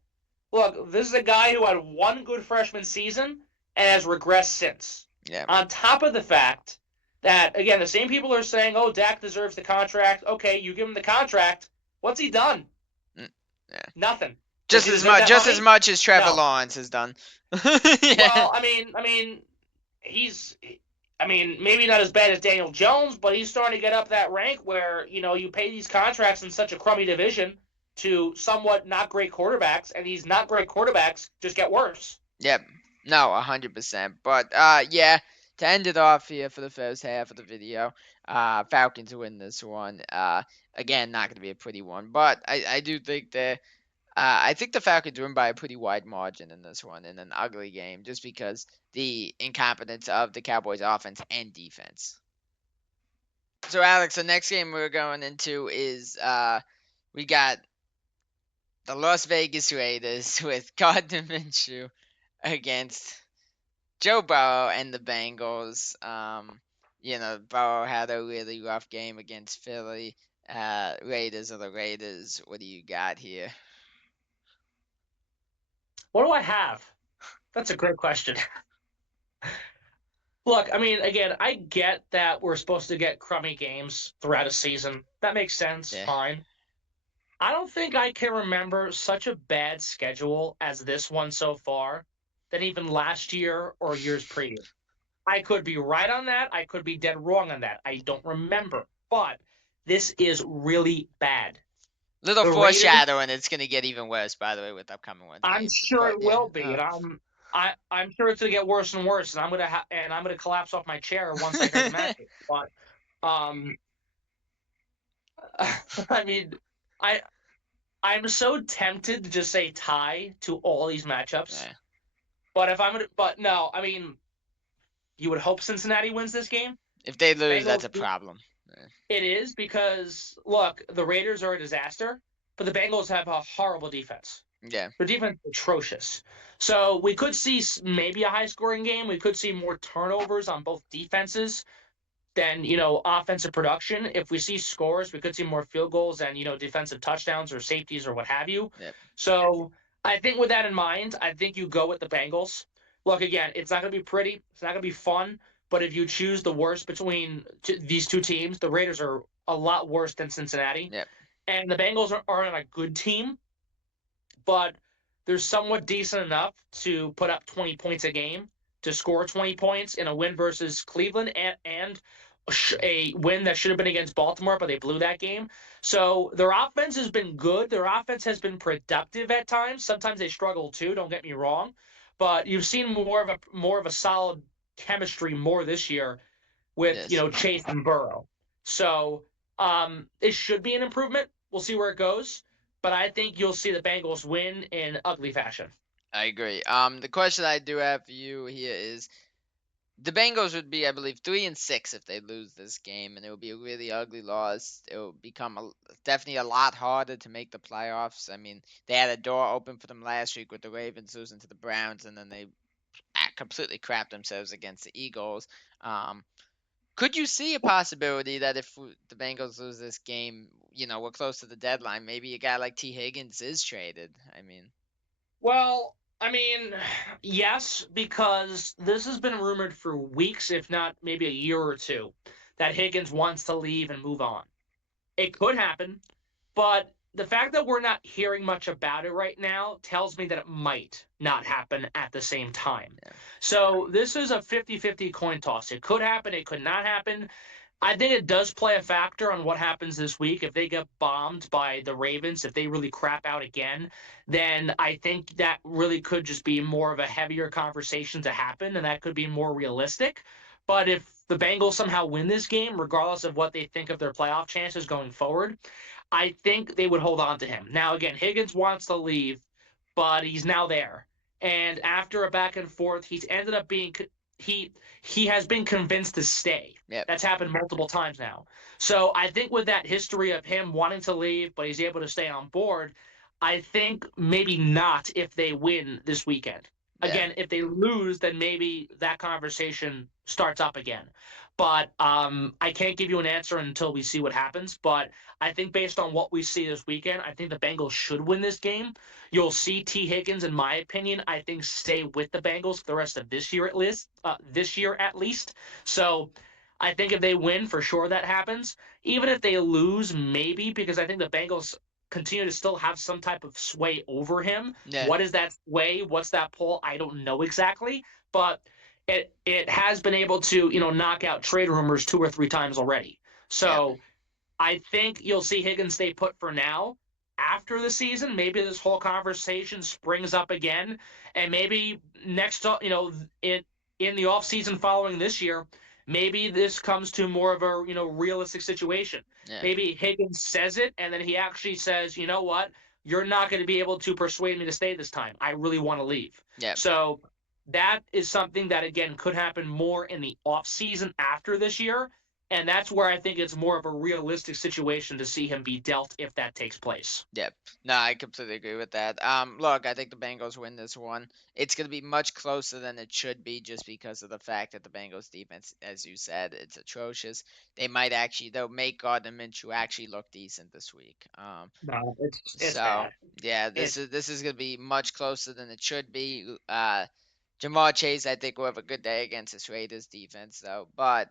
look, this is a guy who had one good freshman season and has regressed since. Yeah. On top of the fact that, again, the same people are saying, oh, Dak deserves the contract. Okay, you give him the contract. What's he done? Yeah. Nothing. Just as much as Trevor Lawrence has done. Well, I mean, maybe not as bad as Daniel Jones, but he's starting to get up that rank where, you pay these contracts in such a crummy division to somewhat not great quarterbacks, and these not great quarterbacks just get worse. Yep. No, 100%. But, yeah, to end it off here for the first half of the video, Falcons win this one. Again, not going to be a pretty one, but I do think that I think the Falcons win by a pretty wide margin in this one, in an ugly game, just because the incompetence of the Cowboys' offense and defense. So, Alex, the next game we're going into is we got the Las Vegas Raiders with Gardner Minshew against Joe Burrow and the Bengals. Burrow had a really rough game against Philly. Raiders are the Raiders. What do you got here? What do I have? That's a great question. Look, I mean, again, I get that we're supposed to get crummy games throughout a season. That makes sense. Yeah. Fine. I don't think I can remember such a bad schedule as this one so far than even last year or years previous. I could be right on that. I could be dead wrong on that. I don't remember. But this is really bad. Little foreshadowing, it's going to get even worse, by the way, with upcoming ones. I'm sure it will be, and I'm sure it's going to get worse and worse, and I'm going to collapse off my chair once I hear the match. But I mean, I'm so tempted to just say tie to all these matchups. Yeah. But no, I mean, you would hope Cincinnati wins this game. If they lose, that's a problem. It is because, look, the Raiders are a disaster, but the Bengals have a horrible defense. Yeah. Their defense is atrocious. So we could see maybe a high-scoring game. We could see more turnovers on both defenses. than, you know, offensive production. If we see scores, we could see more field goals and, you know, defensive touchdowns or safeties or what have you. Yep. So I think with that in mind, I think you go with the Bengals. Look, again, it's not going to be pretty. It's not going to be fun. But if you choose the worst between these two teams, the Raiders are a lot worse than Cincinnati. Yep. And the Bengals aren't a good team, but they're somewhat decent enough to put up 20 points a game, to score 20 points in a win versus Cleveland and a win that should have been against Baltimore, but they blew that game. So their offense has been good. Their offense has been productive at times. Sometimes they struggle too, don't get me wrong. But you've seen more of a solid chemistry more this year with, you Yes. know, Chase and Burrow. So it should be an improvement. We'll see where it goes, but I think you'll see the Bengals win in ugly fashion. I agree. The question I do have for you here is the Bengals would be, I believe, 3-6 if they lose this game, and it would be a really ugly loss. It would become definitely a lot harder to make the playoffs. I mean, they had a door open for them last week with the Ravens losing to the Browns, and then they completely crapped themselves against the Eagles. Um, could you see a possibility that if the Bengals lose this game, we're close to the deadline, maybe a guy like T. Higgins is traded? I mean, Well, I mean, yes, because this has been rumored for weeks, if not maybe a year or two, that Higgins wants to leave and move on. It could happen, but the fact that we're not hearing much about it right now tells me that it might not happen at the same time. yeah, So this is a 50-50 coin toss. It could happen, it could not happen. I think it does play a factor on what happens this week. If they get bombed by the Ravens, if they really crap out again, then I think that really could just be more of a heavier conversation to happen, and that could be more realistic. But if the Bengals somehow win this game, regardless of what they think of their playoff chances going forward, I think they would hold on to him. Now, again, Higgins wants to leave, but he's now there. And after a back and forth, he's ended up being he he has been convinced to stay. yep, That's happened multiple times now. So I think with that history of him wanting to leave, but he's able to stay on board, I think maybe not if they win this weekend. yeah, Again, if they lose, then maybe that conversation starts up again. But I can't give you an answer until we see what happens. But I think based on what we see this weekend, I think the Bengals should win this game. You'll see T. Higgins, in my opinion, I think stay with the Bengals for the rest of this year at least. So I think if they win, for sure that happens. Even if they lose, maybe, because I think the Bengals continue to still have some type of sway over him. yeah, What is that sway? What's that pull? I don't know exactly, but it has been able to, you know, knock out trade rumors 2 or 3 times already. yep, So I think you'll see Higgins stay put for now. After the season, maybe this whole conversation springs up again, and maybe next, you know, in the off season following this year, maybe this comes to more of a, you know, realistic situation. yeah, Maybe Higgins says it, and then he actually says, you know what, you're not going to be able to persuade me to stay this time. I really want to leave. yep. So that is something that again could happen more in the off season after this year, and that's where I think it's more of a realistic situation to see him be dealt if that takes place. Yep. No, I completely agree with that. Look, I think the Bengals win this one. It's going to be much closer than it should be just because of the fact that the Bengals defense, as you said, it's atrocious. They'll make Gardner Minshew actually look decent this week. No, it's So bad. yeah, It this is going to be much closer than it should be. Jamar Chase, I think, will have a good day against this Raiders defense, though. But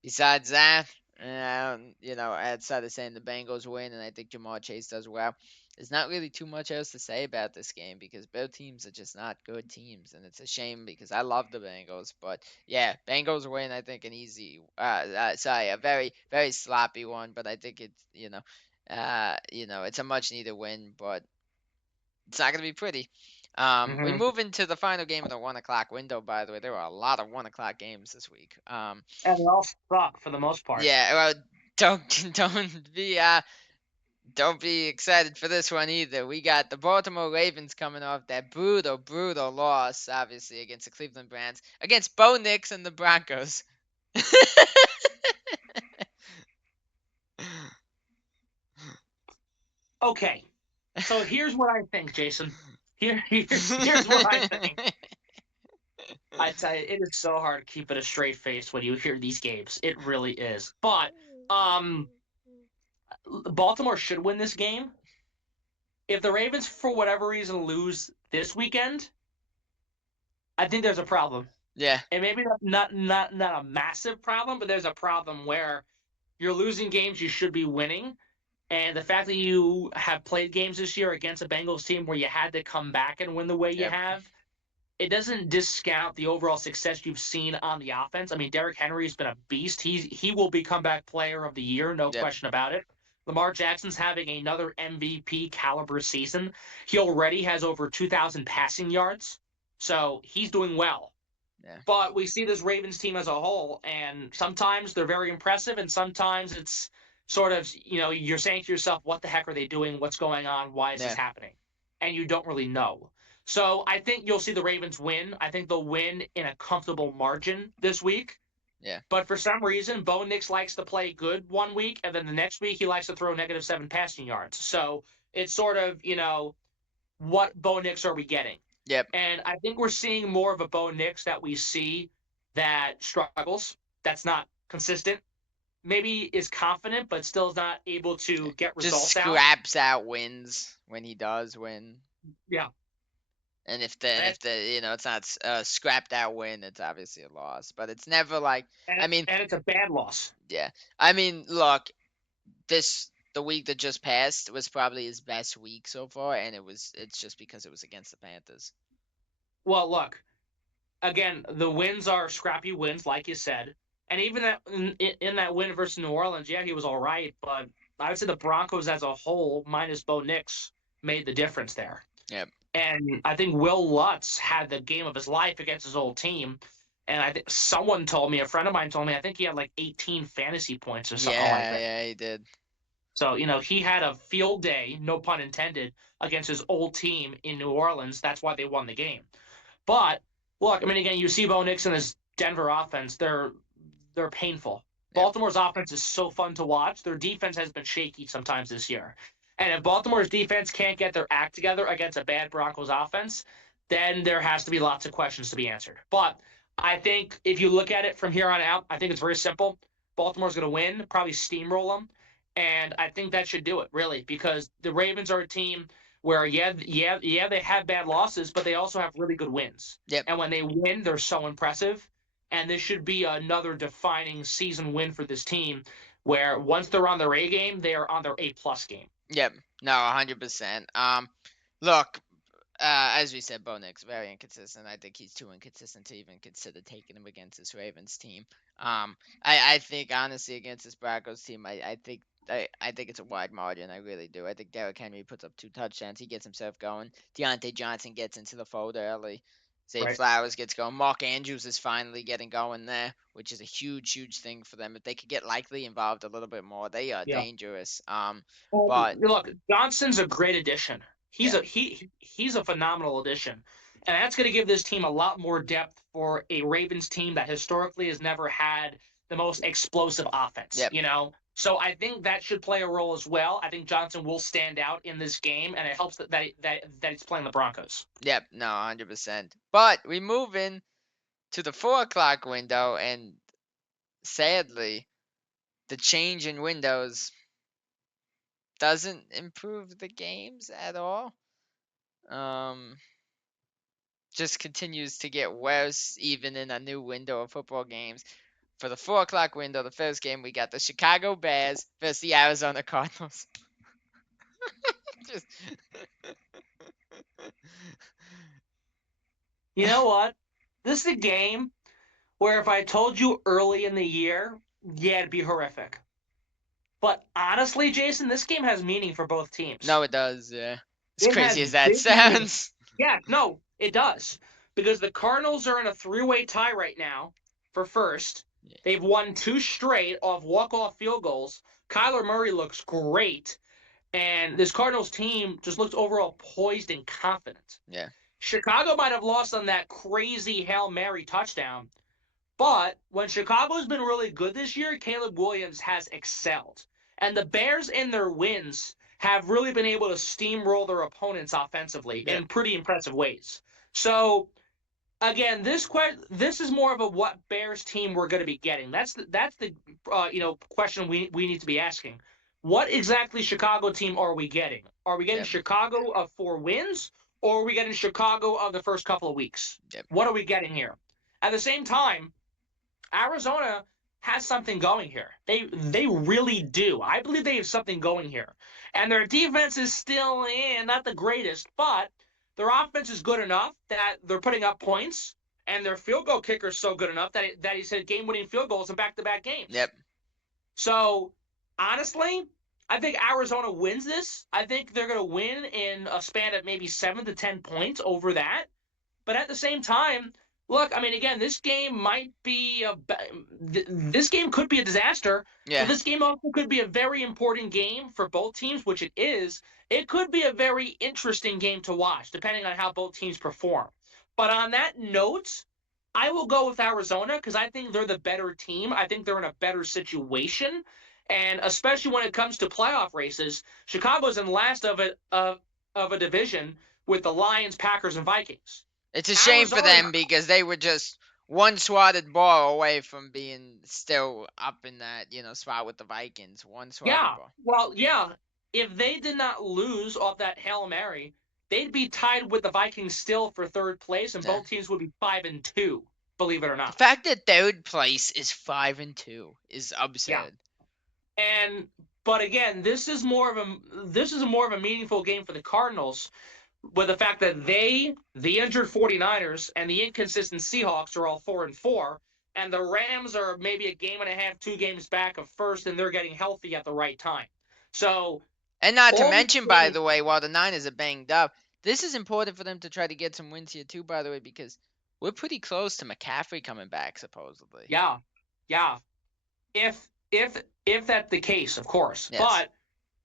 besides that, outside of saying the Bengals win and I think Jamar Chase does well, there's not really too much else to say about this game because both teams are just not good teams, and it's a shame because I love the Bengals. But yeah, Bengals win. I think a very very sloppy one, but I think it's it's a much needed win, but it's not gonna be pretty. We mhm. move into the final game of the 1 o'clock window. By the way, there were a lot of 1 o'clock games this week. And they all suck for the most part. Yeah, well, don't don't be excited for this one either. We got the Baltimore Ravens coming off that brutal, brutal loss, obviously against the Cleveland Browns, against Bo Nix and the Broncos. Okay, so here's what I think, Jason. Here's what I think. I tell you, it is so hard keeping a straight face when you hear these games. It really is. But um, Baltimore should win this game. If the Ravens, for whatever reason, lose this weekend, I think there's a problem. Yeah. And maybe not a massive problem, but there's a problem where you're losing games you should be winning. And the fact that you have played games this year against a Bengals team where you had to come back and win the way you Yep. have, it doesn't discount the overall success you've seen on the offense. I mean, Derrick Henry's been a beast. He will be comeback player of the year, no Yep. question about it. Lamar Jackson's having another MVP caliber season. He already has over 2,000 passing yards, so he's doing well. Yeah. But we see this Ravens team as a whole, and sometimes they're very impressive, and sometimes it's sort of, you're saying to yourself, what the heck are they doing? What's going on? Why is this happening? And you don't really know. So I think you'll see the Ravens win. I think they'll win in a comfortable margin this week. Yeah. But for some reason, Bo Nix likes to play good one week, and then the next week he likes to throw -7 passing yards. So it's sort of, what Bo Nix are we getting? Yep. And I think we're seeing more of a Bo Nix that we see that struggles, that's not consistent, maybe is confident, but still is not able to get results Just scraps out wins when he does win. Yeah. And if the it's not scrapped out win, it's obviously a loss. But it's never like and it's a bad loss. Yeah. I mean, look, the week that just passed was probably his best week so far, and it's just because it was against the Panthers. Well, look, again, the wins are scrappy wins, like you said. And even in that win versus New Orleans, yeah, he was all right, but I would say the Broncos as a whole, minus Bo Nix, made the difference there. Yep. And I think Will Lutz had the game of his life against his old team. And I think a friend of mine told me, I think he had like 18 fantasy points or something like that. Yeah, he did. So, he had a field day, no pun intended, against his old team in New Orleans. That's why they won the game. But, look, I mean, again, you see Bo Nix and his Denver offense, they're painful. Yep. Baltimore's offense is so fun to watch. Their defense has been shaky sometimes this year. And if Baltimore's defense can't get their act together against a bad Broncos offense, then there has to be lots of questions to be answered. But I think if you look at it from here on out, I think it's very simple. Baltimore's going to win, probably steamroll them. And I think that should do it, really, because the Ravens are a team where, they have bad losses, but they also have really good wins. Yep. And when they win, they're so impressive. And this should be another defining season win for this team, where once they're on their A game, they are on their A+ game. Yep. No, 100%. Look, as we said, Bo Nix very inconsistent. I think he's too inconsistent to even consider taking him against this Ravens team. I think honestly against this Broncos team, I think it's a wide margin. I really do. I think Derrick Henry puts up 2 touchdowns. He gets himself going. Deontay Johnson gets into the fold early. Zay Flowers gets going. Mark Andrews is finally getting going there, which is a huge, huge thing for them. If they could get Likely involved a little bit more, they are dangerous. But look, Johnson's a great addition. He's a phenomenal addition. And that's going to give this team a lot more depth for a Ravens team that historically has never had the most explosive offense. Yep. So I think that should play a role as well. I think Johnson will stand out in this game, and it helps that he's playing the Broncos. Yep, no, 100%. But we move in to the 4 o'clock window, and sadly, the change in windows doesn't improve the games at all. Just continues to get worse, even in a new window of football games. For the 4 o'clock window, the first game, we got the Chicago Bears versus the Arizona Cardinals. You know what? This is a game where if I told you early in the year, it'd be horrific. But honestly, Jason, this game has meaning for both teams. No, it does, yeah. As crazy as that sounds. Yeah, no, it does. Because the Cardinals are in a 3-way tie right now for first. Yeah. They've won 2 straight off walk-off field goals. Kyler Murray looks great. And this Cardinals team just looks overall poised and confident. Yeah. Chicago might have lost on that crazy Hail Mary touchdown. But when Chicago's been really good this year, Caleb Williams has excelled. And the Bears in their wins have really been able to steamroll their opponents offensively in pretty impressive ways. So again, this is more of a what Bears team we're going to be getting. That's the question we need to be asking. What exactly Chicago team are we getting? Are we getting Yep. Chicago of 4 wins, or are we getting Chicago of the first couple of weeks? Yep. What are we getting here? At the same time, Arizona has something going here. They really do. I believe they have something going here. And their defense is still not the greatest, but their offense is good enough that they're putting up points, and their field goal kicker is so good enough that he's hit game-winning field goals in back-to-back games. Yep. So, honestly, I think Arizona wins this. I think they're going to win in a span of maybe 7 to 10 points over that. But at the same time, look, I mean, again, this game might be this game could be a disaster, Yeah. but this game also could be a very important game for both teams, which it is. It could be a very interesting game to watch, depending on how both teams perform. But on that note, I will go with Arizona because I think they're the better team. I think they're in a better situation, and especially when it comes to playoff races, Chicago's in last of a division with the Lions, Packers, and Vikings. It's a shame for Arizona, them because they were just one swatted ball away from being still up in that, spot with the Vikings. One swatted yeah, ball. well, yeah. If they did not lose off that Hail Mary, they'd be tied with the Vikings still for third place, and Yeah. both teams would be 5-2. Believe it or The not. fact that third place is 5-2 is Yeah, absurd. and but again, this is more of a meaningful game for the Cardinals with the fact that the injured 49ers, and the inconsistent Seahawks are all 4-4, and the Rams are maybe a game and a half, 2 games back of first, and they're getting healthy at the right time. So And not to all these mention, by things, the way, while the Niners are banged up, this is important for them to try to get some wins here too, by the way, because we're pretty close to McCaffrey coming back, supposedly. yeah, yeah. If that's the case, of course. Yes. But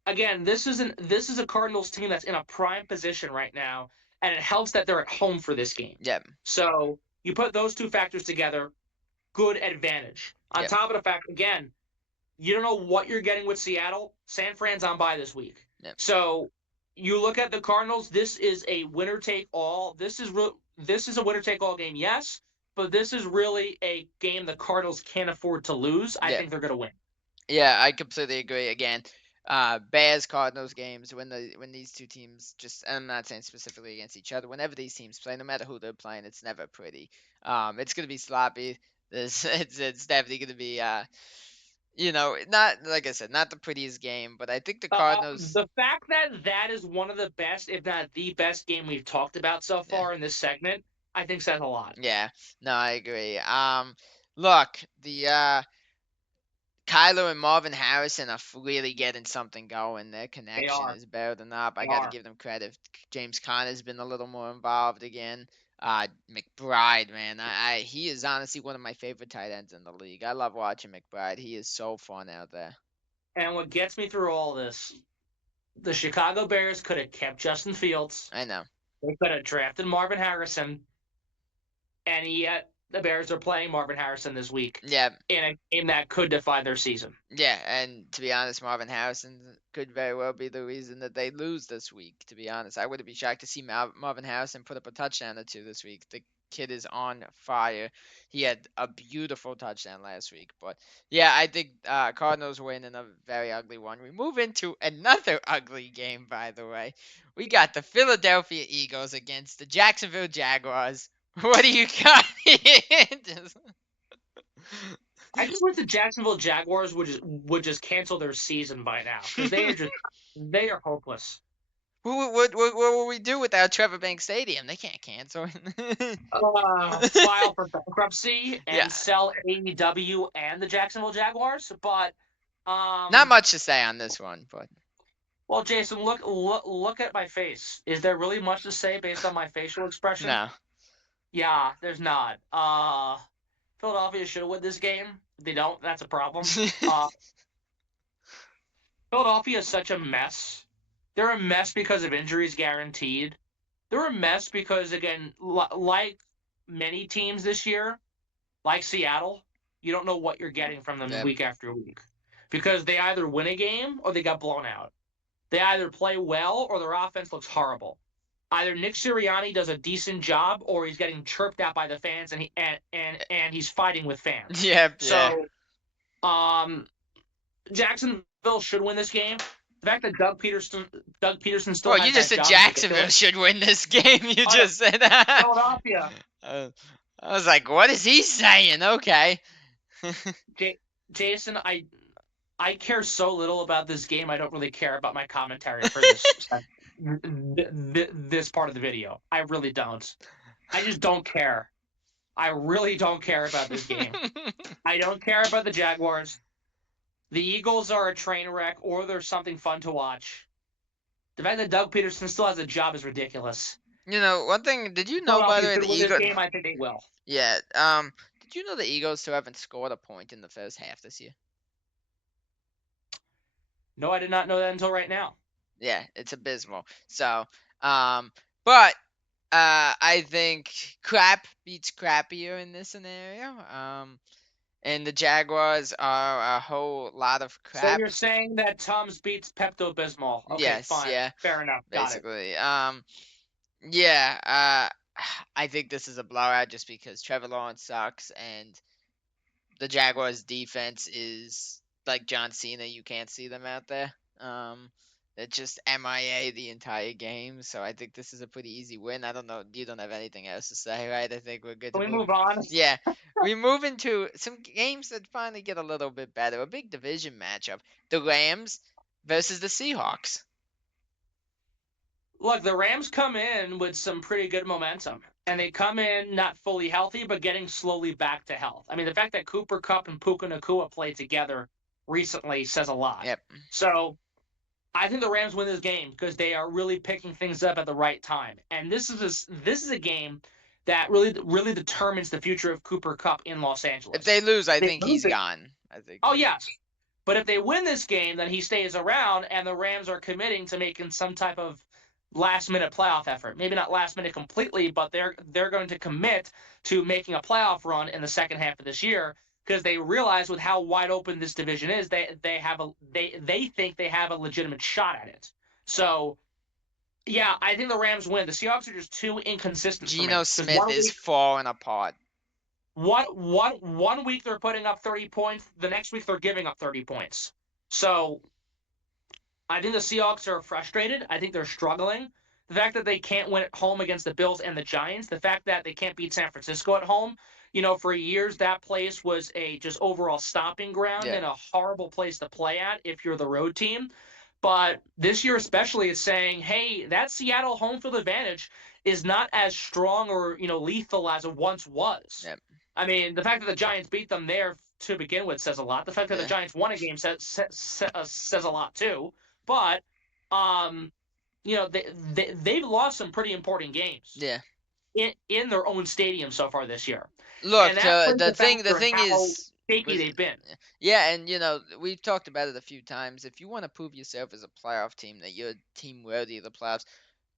again, this is a Cardinals team that's in a prime position right now, and it helps that they're at home for this game. Yep. So you put those two factors together, good advantage. On Yep. top of the fact, again, you don't know what you're getting with Seattle. San Fran's on bye this week. Yep. So you look at the Cardinals. This is a winner take all. This is a winner take all game, yes, but this is really a game the Cardinals can't afford to lose. I Yep. think they're going to win. Yeah, I completely agree. Again, Bears Cardinals games when these two teams just, and I'm not saying specifically against each other, whenever these teams play, no matter who they're playing, it's never pretty. It's gonna be sloppy. It's definitely gonna be not, like I said, not the prettiest game, but I think the Cardinals. The fact that is one of the best, if not the best game we've talked about so far in this segment, I think says a lot. Yeah, no, I agree. Look, the Kyler and Marvin Harrison are really getting something going. Their connection is building up. I got to give them credit. James Conner's been a little more involved again. McBride, man, he is honestly one of my favorite tight ends in the league. I love watching McBride. He is so fun out there. And what gets me through all this, the Chicago Bears could have kept Justin Fields. I know. They could have drafted Marvin Harrison, and yet the Bears are playing Marvin Harrison this week. Yeah. In a game that could define their season. Yeah, and to be honest, Marvin Harrison could very well be the reason that they lose this week, to be honest. I wouldn't be shocked to see Marvin Harrison put up a touchdown or two this week. The kid is on fire. He had a beautiful touchdown last week. But, yeah, I think Cardinals win in a very ugly one. We move into another ugly game, by the way. We got the Philadelphia Eagles against the Jacksonville Jaguars. What do you got? I just wish the Jacksonville Jaguars would just cancel their season by now, because they are hopeless. What will we do without Trevor Banks Stadium? They can't cancel. File for bankruptcy and sell AEW and the Jacksonville Jaguars, but not much to say on this one, but. Well, Jason, look at my face. Is there really much to say based on my facial expression? No. Yeah, there's not. Philadelphia should have won this game. If they don't, that's a problem. Philadelphia is such a mess. They're a mess because of injuries guaranteed. They're a mess because, again, like many teams this year, like Seattle, you don't know what you're getting from them week after week. Because they either win a game or they got blown out. They either play well or their offense looks horrible. either Nick Sirianni does a decent job or he's getting chirped at by the fans and he's fighting with fans. Yep, yeah. So, Jacksonville should win this game. The fact that Doug Peterson still Well, has you just that said job is Jacksonville ridiculous. should win this game. You Oh, no, just said that. Philadelphia. I was like, what is he saying? Okay. Jason, I care so little about this game. I don't really care about my commentary for this this part of the video. I really don't. I just don't care. I really don't care about this game. I don't care about the Jaguars. The Eagles are a train wreck, or they're something fun to watch. The fact that Doug Peterson still has a job is ridiculous. You know, one thing, did you know, by the way, the This Eagles... game, I think they will. Yeah, did you know the Eagles still haven't scored a point in the first half this year? No, I did not know that until right now. Yeah, it's abysmal. So, but I think crap beats crappier in this scenario. And the Jaguars are a whole lot of crap. So you're saying that Tums beats Pepto-Bismol? Okay, yes, fine. yeah, Fair enough. basically. Yeah. I think this is a blowout just because Trevor Lawrence sucks and the Jaguars' defense is like John Cena. You can't see them out there. It's just MIA the entire game. So I think this is a pretty easy win. I don't know. You don't have anything else to say, right? I think we're good. Can we move on? Yeah, we move into some games that finally get a little bit better. A big division matchup: the Rams versus the Seahawks. Look, the Rams come in with some pretty good momentum, and they come in not fully healthy, but getting slowly back to health. I mean, the fact that Cooper Kupp and Puka Nacua played together recently says a lot. Yep. So I think the Rams win this game because they are really picking things up at the right time. And this is a game that really determines the future of Cooper Kupp in Los Angeles. If they lose, I think he's gone. I think. Oh, yes. But if they win this game, then he stays around, and the Rams are committing to making some type of last-minute playoff effort. Maybe not last-minute completely, but they're going to commit to making a playoff run in the second half of this year because they realize with how wide open this division is, they think they have a legitimate shot at it. So, yeah, I think the Rams win. The Seahawks are just too inconsistent. Geno Smith is falling apart. One week they're putting up 30 points. The next week they're giving up 30 points. So I think the Seahawks are frustrated. I think they're struggling. The fact that they can't win at home against the Bills and the Giants, the fact that they can't beat San Francisco at home, for years that place was a just overall stomping ground and a horrible place to play at if you're the road team. But this year especially is saying, hey, that Seattle home field advantage is not as strong or, lethal as it once was. Yep. I mean, the fact that the Giants beat them there to begin with says a lot. The fact that the Giants won a game says a lot too. But, they've lost some pretty important games. Yeah. In their own stadium so far this year. Look, the thing is shaky they've been. Yeah, and we've talked about it a few times. If you want to prove yourself as a playoff team that you're a team worthy of the playoffs,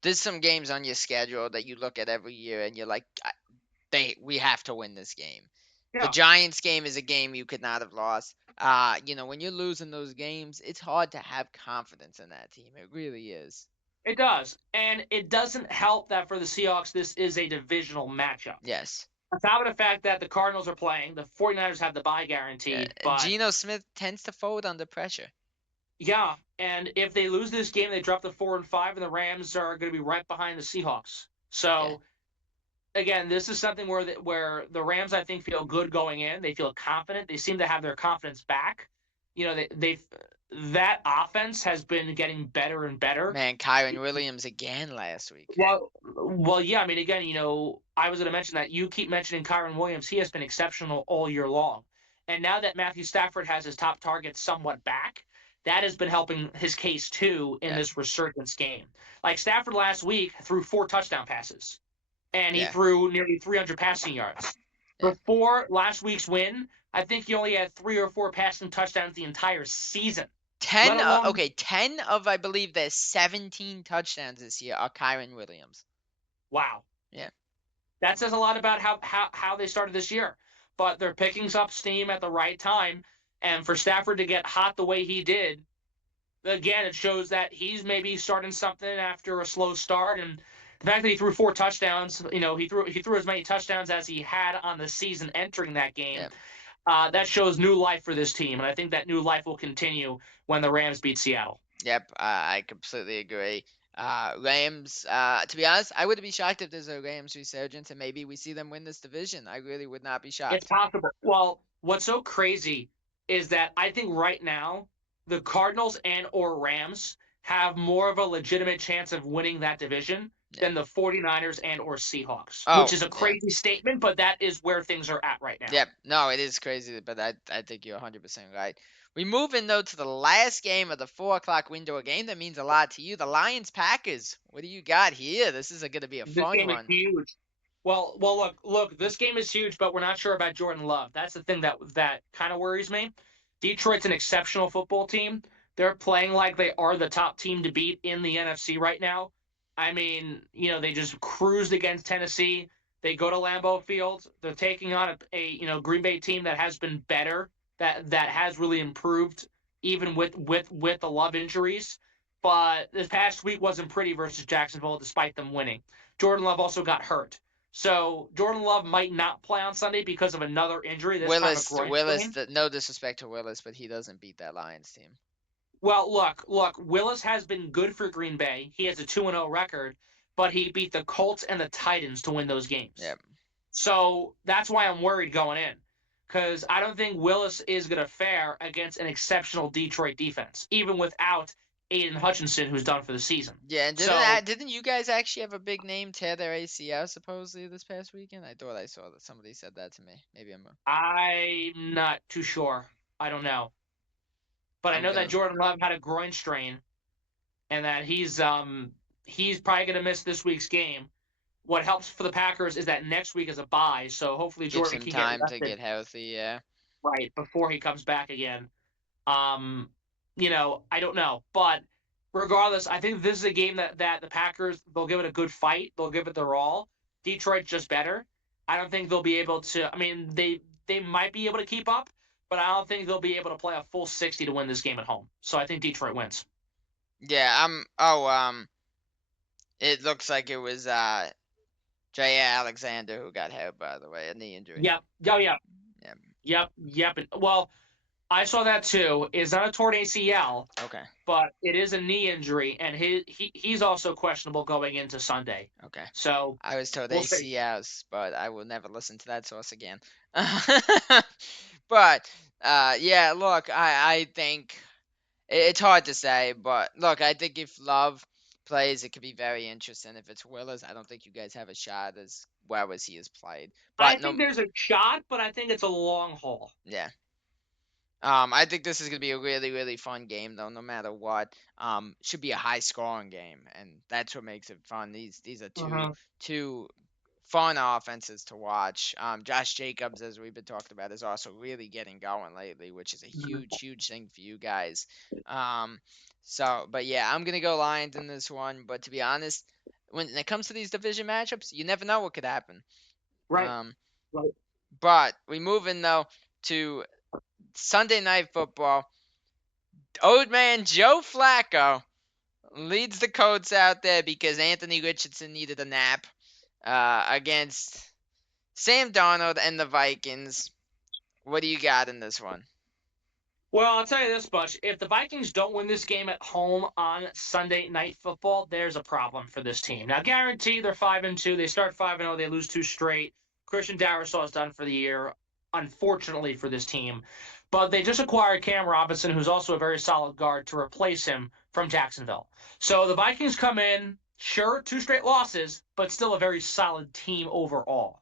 there's some games on your schedule that you look at every year and you're like, we have to win this game. Yeah. The Giants game is a game you could not have lost. When you're losing those games, it's hard to have confidence in that team. It really is. It does. And it doesn't help that for the Seahawks, this is a divisional matchup. Yes. On top of the fact that the Cardinals are playing, the 49ers have the bye guaranteed. But Geno Smith tends to fold under pressure. Yeah, and if they lose this game, they drop to 4-5, and the Rams are going to be right behind the Seahawks. So, again, this is something where the Rams, I think, feel good going in. They feel confident. They seem to have their confidence back. That offense has been getting better and better. Man, Kyren Williams again last week. Well, yeah. I mean, again, I was going to mention that you keep mentioning Kyren Williams. He has been exceptional all year long. And now that Matthew Stafford has his top targets somewhat back, that has been helping his case, too, in this resurgence game. Like, Stafford last week threw 4 touchdown passes, and he threw nearly 300 passing yards. Before last week's win, I think he only had 3 or 4 passing touchdowns the entire season. 10 of, I believe, there's 17 touchdowns this year are Kyren Williams. Wow. Yeah. That says a lot about how they started this year. But they're picking up steam at the right time. And for Stafford to get hot the way he did, again, it shows that he's maybe starting something after a slow start. And The fact that he threw 4 touchdowns, he threw as many touchdowns as he had on the season entering that game. Yeah. That shows new life for this team, and I think that new life will continue when the Rams beat Seattle. Yep, I completely agree. Rams, to be honest, I wouldn't be shocked if there's a Rams resurgence and maybe we see them win this division. I really would not be It's shocked. possible. Well, what's so crazy is that I think right now the Cardinals and or Rams have more of a legitimate chance of winning that division Yeah. than the 49ers and or Seahawks, Oh, which is a yeah. crazy statement, but that is where things are at right now. Yep. No, it is crazy, but I think you're 100% right. We move in though to the last game of the 4 o'clock window, a game that means a lot to you. The Lions Packers. What do you got here? This is going to be a This fun game is one. huge. Well, look. This game is huge, but we're not sure about Jordan Love. That's the thing that kind of worries me. Detroit's an exceptional football team. They're playing like they are the top team to beat in the NFC right now. I mean, they just cruised against Tennessee. They go to Lambeau Field. They're taking on a Green Bay team that has been better, that has really improved even with the Love injuries. But this past week wasn't pretty versus Jacksonville, despite them winning. Jordan Love also got hurt. So Jordan Love might not play on Sunday because of another injury, this time a groin strain. No disrespect to Willis, but he doesn't beat that Lions team. Well, look. Willis has been good for Green Bay. He has a 2-0 record, but he beat the Colts and the Titans to win those games. Yep. So that's why I'm worried going in, because I don't think Willis is going to fare against an exceptional Detroit defense, even without Aiden Hutchinson, who's done for the season. Yeah, and didn't you guys actually have a big name tear their ACL supposedly this past weekend? I thought I saw that somebody said that to me. Maybe I'm not too sure. I don't know. But I know that Jordan Love had a groin strain, and that he's probably going to miss this week's game. What helps for the Packers is that next week is a bye, so hopefully gives Jordan him can time get to rested get healthy. Yeah. right before he comes back again. I don't know, but regardless, I think this is a game that the Packers, they'll give it a good fight. They'll give it their all. Detroit's just better. I don't think they'll be able to. I mean, they might be able to keep up, but I don't think they'll be able to play a full 60 to win this game at home. So I think Detroit wins. Yeah. It looks like it was Jay Alexander who got hurt, by the way, a knee injury. Yep. Oh yeah. Yep. Yep. Well, I saw that too. It's not a torn ACL. Okay. But it is a knee injury, and he's also questionable going into Sunday. Okay. So I was told ACLs, but I will never listen to that source again. But yeah, look, I think it's hard to say, but look, I think if Love plays, it could be very interesting. If it's Willis, I don't think you guys have a shot as well as he has played. But I think there's a shot, but I think it's a long haul. Yeah. I think this is gonna be a really, really fun game, though. No matter what, should be a high-scoring game, and that's what makes it fun. These are two fun offenses to watch. Josh Jacobs, as we've been talking about, is also really getting going lately, which is a huge thing for you guys. But yeah, I'm gonna go Lions in this one. But to be honest, when it comes to these division matchups, you never know what could happen. Right. But we move in though to Sunday Night Football. Old man Joe Flacco leads the Colts out there because Anthony Richardson needed a nap against Sam Darnold and the Vikings. What do you got in this one? Well, I'll tell you this much. If the Vikings don't win this game at home on Sunday Night Football, there's a problem for this team. Now, guarantee they're 5-2. They start 5-0. They lose 2 straight. Christian Darrisaw is done for the year, unfortunately for this team. But they just acquired Cam Robinson, who's also a very solid guard, to replace him from Jacksonville. So the Vikings come in, sure, 2 straight losses, but still a very solid team overall.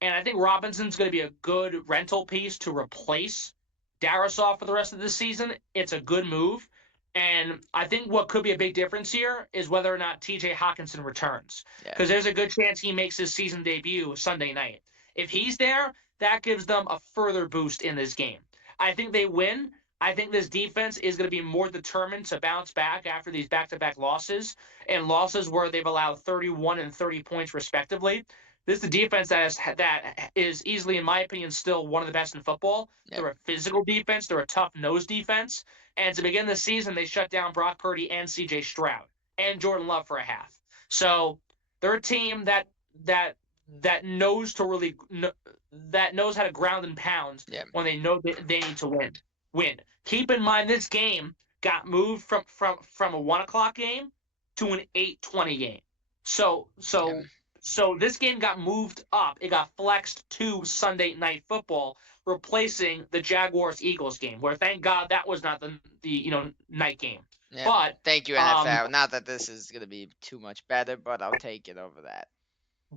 And I think Robinson's going to be a good rental piece to replace Darrisaw for the rest of the season. It's a good move. And I think what could be a big difference here is whether or not TJ Hockenson returns. Because there's a good chance he makes his season debut Sunday night. If he's there, that gives them a further boost in this game. I think they win. I think this defense is going to be more determined to bounce back after these back-to-back losses, and losses where they've allowed 31 and 30 points respectively. This is the defense that is easily, in my opinion, still one of the best in football. Yep. They're a physical defense. They're a tough-nosed defense. And to begin the season, they shut down Brock Purdy and C.J. Stroud and Jordan Love for a half. So They're a team that that knows to really that knows how to ground and pound Yeah. when they know they need to win. Keep in mind this game got moved from a 1 o'clock game to an 8:20 game. So Yeah. so so this game got moved up. It got flexed to Sunday Night Football, replacing the Jaguars Eagles game. Where thank God that was not the night game. Yeah. But Thank you, NFL. Not that this is gonna be too much better, but I'll take it over that.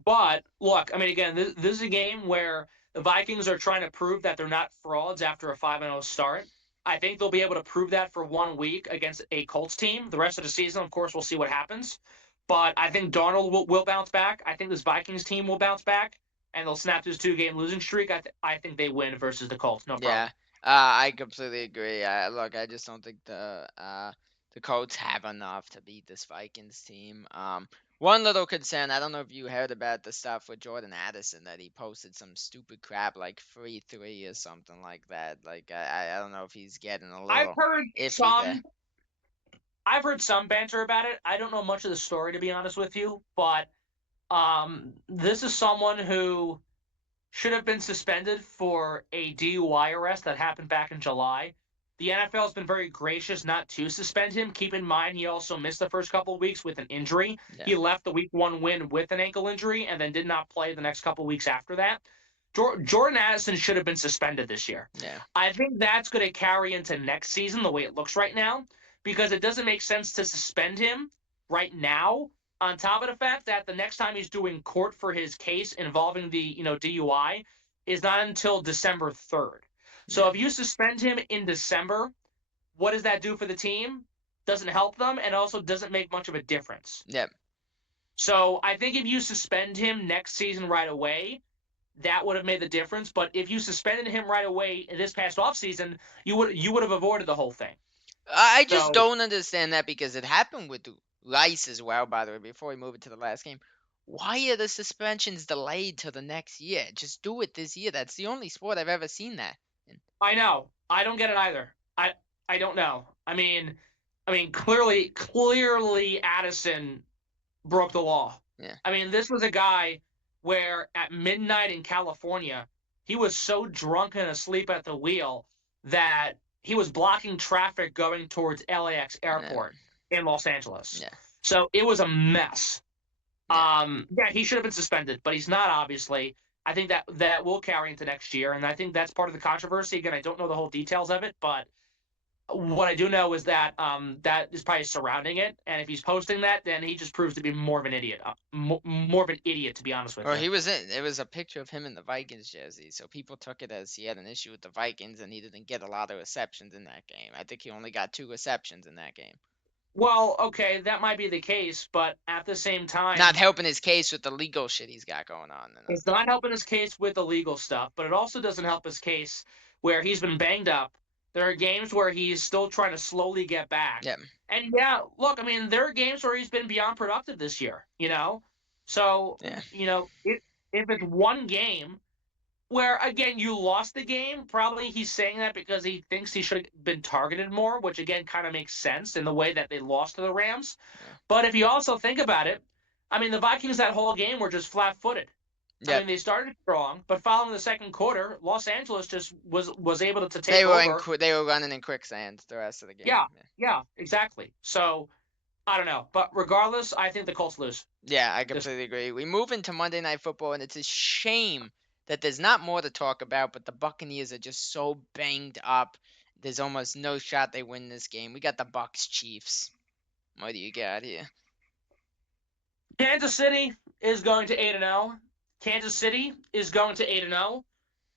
But look, I mean, again, this is a game where the Vikings are trying to prove that they're not frauds after a 5-0 start. I think they'll be able to prove that for 1 week against a Colts team. The rest of the season, of course, we'll see what happens. But I think Darnold will bounce back. I think this Vikings team will bounce back, and they'll snap this 2-game losing streak. I think they win versus the Colts. No problem. Yeah. I completely agree. Look, I just don't think the Colts have enough to beat this Vikings team. One little concern, I don't know if you heard about the stuff with Jordan Addison that he posted some stupid crap like 3-3 or something like that. Like I don't know if he's getting a I've little heard iffy there. I've heard some banter about it. I don't know much of the story, to be honest with you, but this is someone who should have been suspended for a DUI arrest that happened back in July. The NFL has been very gracious not to suspend him. Keep in mind, he also missed the first couple of weeks with an injury. Yeah. He left the week 1 win with an ankle injury and then did not play the next couple of weeks after that. Jordan Addison should have been suspended this year. Yeah. I think that's going to carry into next season the way it looks right now, because it doesn't make sense to suspend him right now, on top of the fact that the next time he's doing court for his case involving the DUI is not until December 3rd. So if you suspend him in December, what does that do for the team? Doesn't help them, and also doesn't make much of a difference. Yep. So I think if you suspend him next season right away, that would have made the difference. But if you suspended him right away in this past offseason, you would have avoided the whole thing. I just don't understand that, because it happened with Rice as well, by the way, before we move it to the last game. Why are the suspensions delayed till the next year? Just do it this year. That's the only sport I've ever seen that in. I know. I don't get it either. I don't know. I mean, clearly Addison broke the law. Yeah. I mean, this was a guy where at midnight in California, he was so drunk and asleep at the wheel that he was blocking traffic going towards LAX airport in Los Angeles. Yeah. So it was a mess. Yeah. He should have been suspended, but he's not, obviously. I think that will carry into next year, and I think that's part of the controversy. Again, I don't know the whole details of it, but what I do know is that that is probably surrounding it, and if he's posting that, then he just proves to be more of an idiot. More of an idiot, to be honest with you. It was a picture of him in the Vikings jersey, so people took it as he had an issue with the Vikings and he didn't get a lot of receptions in that game. I think he only got 2 receptions in that game. Well, okay, that might be the case, but at the same time, not helping his case with the legal shit he's got going on. It's not helping his case with the legal stuff, but it also doesn't help his case where he's been banged up. There are games where he's still trying to slowly get back. Yeah. And look, I mean, there are games where he's been beyond productive this year, So, if it's one game where, again, you lost the game, probably he's saying that because he thinks he should have been targeted more, which, again, kind of makes sense in the way that they lost to the Rams. Yeah. But if you also think about it, I mean, the Vikings that whole game were just flat-footed. Yep. I mean, they started strong, but following the second quarter, Los Angeles just was able to take over. They were running in quicksand the rest of the game. Yeah, exactly. So, I don't know. But regardless, I think the Colts lose. Yeah, I completely agree. We move into Monday Night Football, and it's a shame that there's not more to talk about, but the Buccaneers are just so banged up. There's almost no shot they win this game. We got the Bucs Chiefs. What do you got here? Kansas City is going to 8-0. Kansas City is going to 8-0.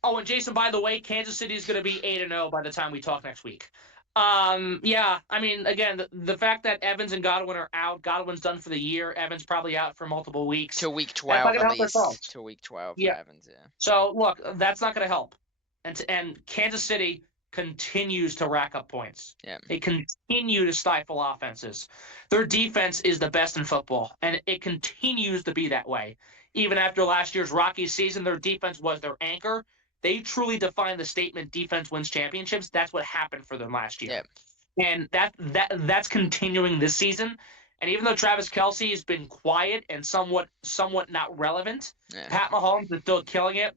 Oh, and Jason, by the way, Kansas City is going to be 8-0 by the time we talk next week. Yeah, I mean, again, the fact that Evans and Godwin are out, Godwin's done for the year, Evans probably out for multiple weeks. To week 12 at least. To week 12 for Evans, yeah. So, look, that's not going to help. And Kansas City continues to rack up points. Yeah. They continue to stifle offenses. Their defense is the best in football, and it continues to be that way. Even after last year's rocky season, their defense was their anchor. They truly defined the statement defense wins championships. That's what happened for them last year. Yeah. And that's continuing this season. And even though Travis Kelsey has been quiet and somewhat not relevant, Yeah. Pat Mahomes is still killing it.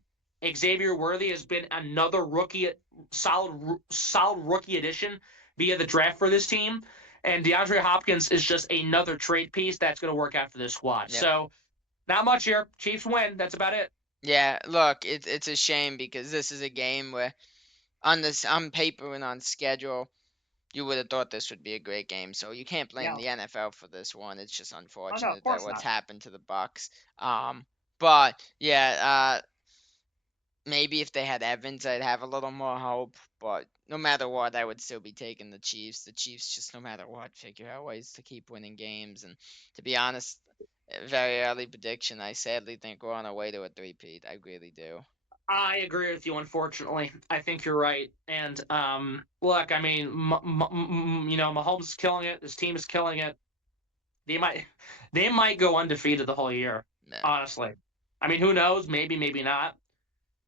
Xavier Worthy has been another rookie, solid rookie addition via the draft for this team. And DeAndre Hopkins is just another trade piece that's going to work out for this squad. Yep. So not much here. Chiefs win. That's about it. Yeah, look, it's a shame because this is a game where on paper and on schedule, you would have thought this would be a great game. So you can't blame Yeah. the NFL for this one. It's just Oh no, of unfortunate that course what's not. happened to the Bucks. But yeah, maybe if they had Evans, I'd have a little more hope. But no matter what, I would still be taking the Chiefs. The Chiefs just no matter what figure out ways to keep winning games. And to be honest, a very early prediction. I sadly think we're on our way to a three-peat. I really do. I agree with you. Unfortunately, I think you're right. And look, I mean, Mahomes is killing it. His team is killing it. They might, they might go undefeated the whole year. Yeah. Honestly, I mean, who knows? Maybe, maybe not.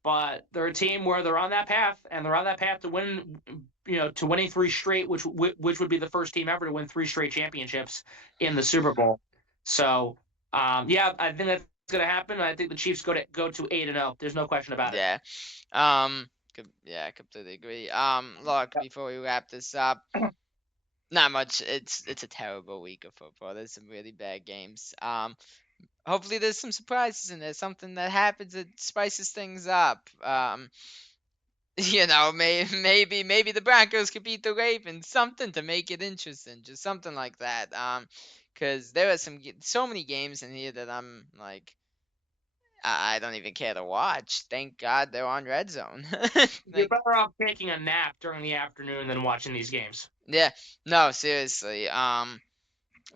But they're a team where they're on that path, and they're on that path to win. To winning three straight, which would be the first team ever to win three straight championships in the Super Bowl. So, yeah, I think that's going to happen. I think the Chiefs go to 8-0. There's no question about it. Yeah. Yeah, I completely agree. Look, before we wrap this up, not much. It's a terrible week of football. There's some really bad games. Hopefully there's some surprises in there, something that happens that spices things up. Maybe the Broncos could beat the Ravens, something to make it interesting, just something like that. Because there are so many games in here that I'm like, I don't even care to watch. Thank God they're on Red Zone. You're Like, better off taking a nap during the afternoon than watching these games. yeah, no, seriously.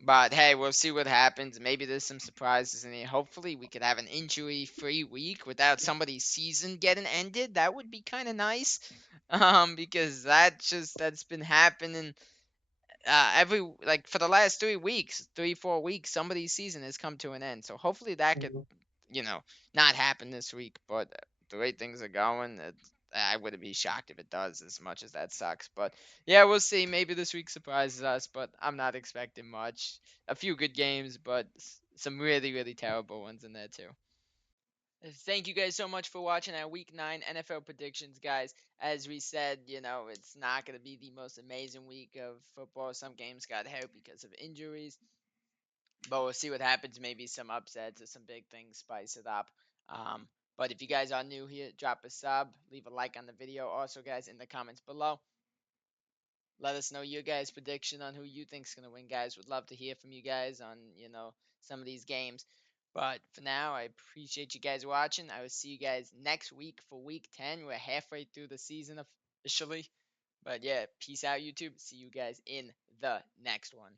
But hey, we'll see what happens. Maybe there's some surprises in here. Hopefully, we could have an injury-free week without somebody's season getting ended. That would be kind of nice. Because that's been happening every like for the last 3 weeks, 4 weeks, somebody's season has come to an end. So hopefully that could, you know, not happen this week. But the way things are going, I wouldn't be shocked if it does, as much as that sucks. But yeah, we'll see. Maybe this week surprises us, but I'm not expecting much. A few good games, but some really, really terrible ones in there too. Thank you guys so much for watching our Week 9 NFL predictions, guys. As we said, it's not going to be the most amazing week of football. Some games got hurt because of injuries, but we'll see what happens. Maybe some upsets or some big things spice it up. Um, but if you guys are new here, drop a sub, leave a like on the video. Also, guys, in the comments below, let us know your guys' prediction on who you think's gonna win, guys. Would love to hear from you guys on some of these games. But for now, I appreciate you guys watching. I will see you guys next week for week 10. We're halfway through the season officially. But yeah, peace out, YouTube. See you guys in the next one.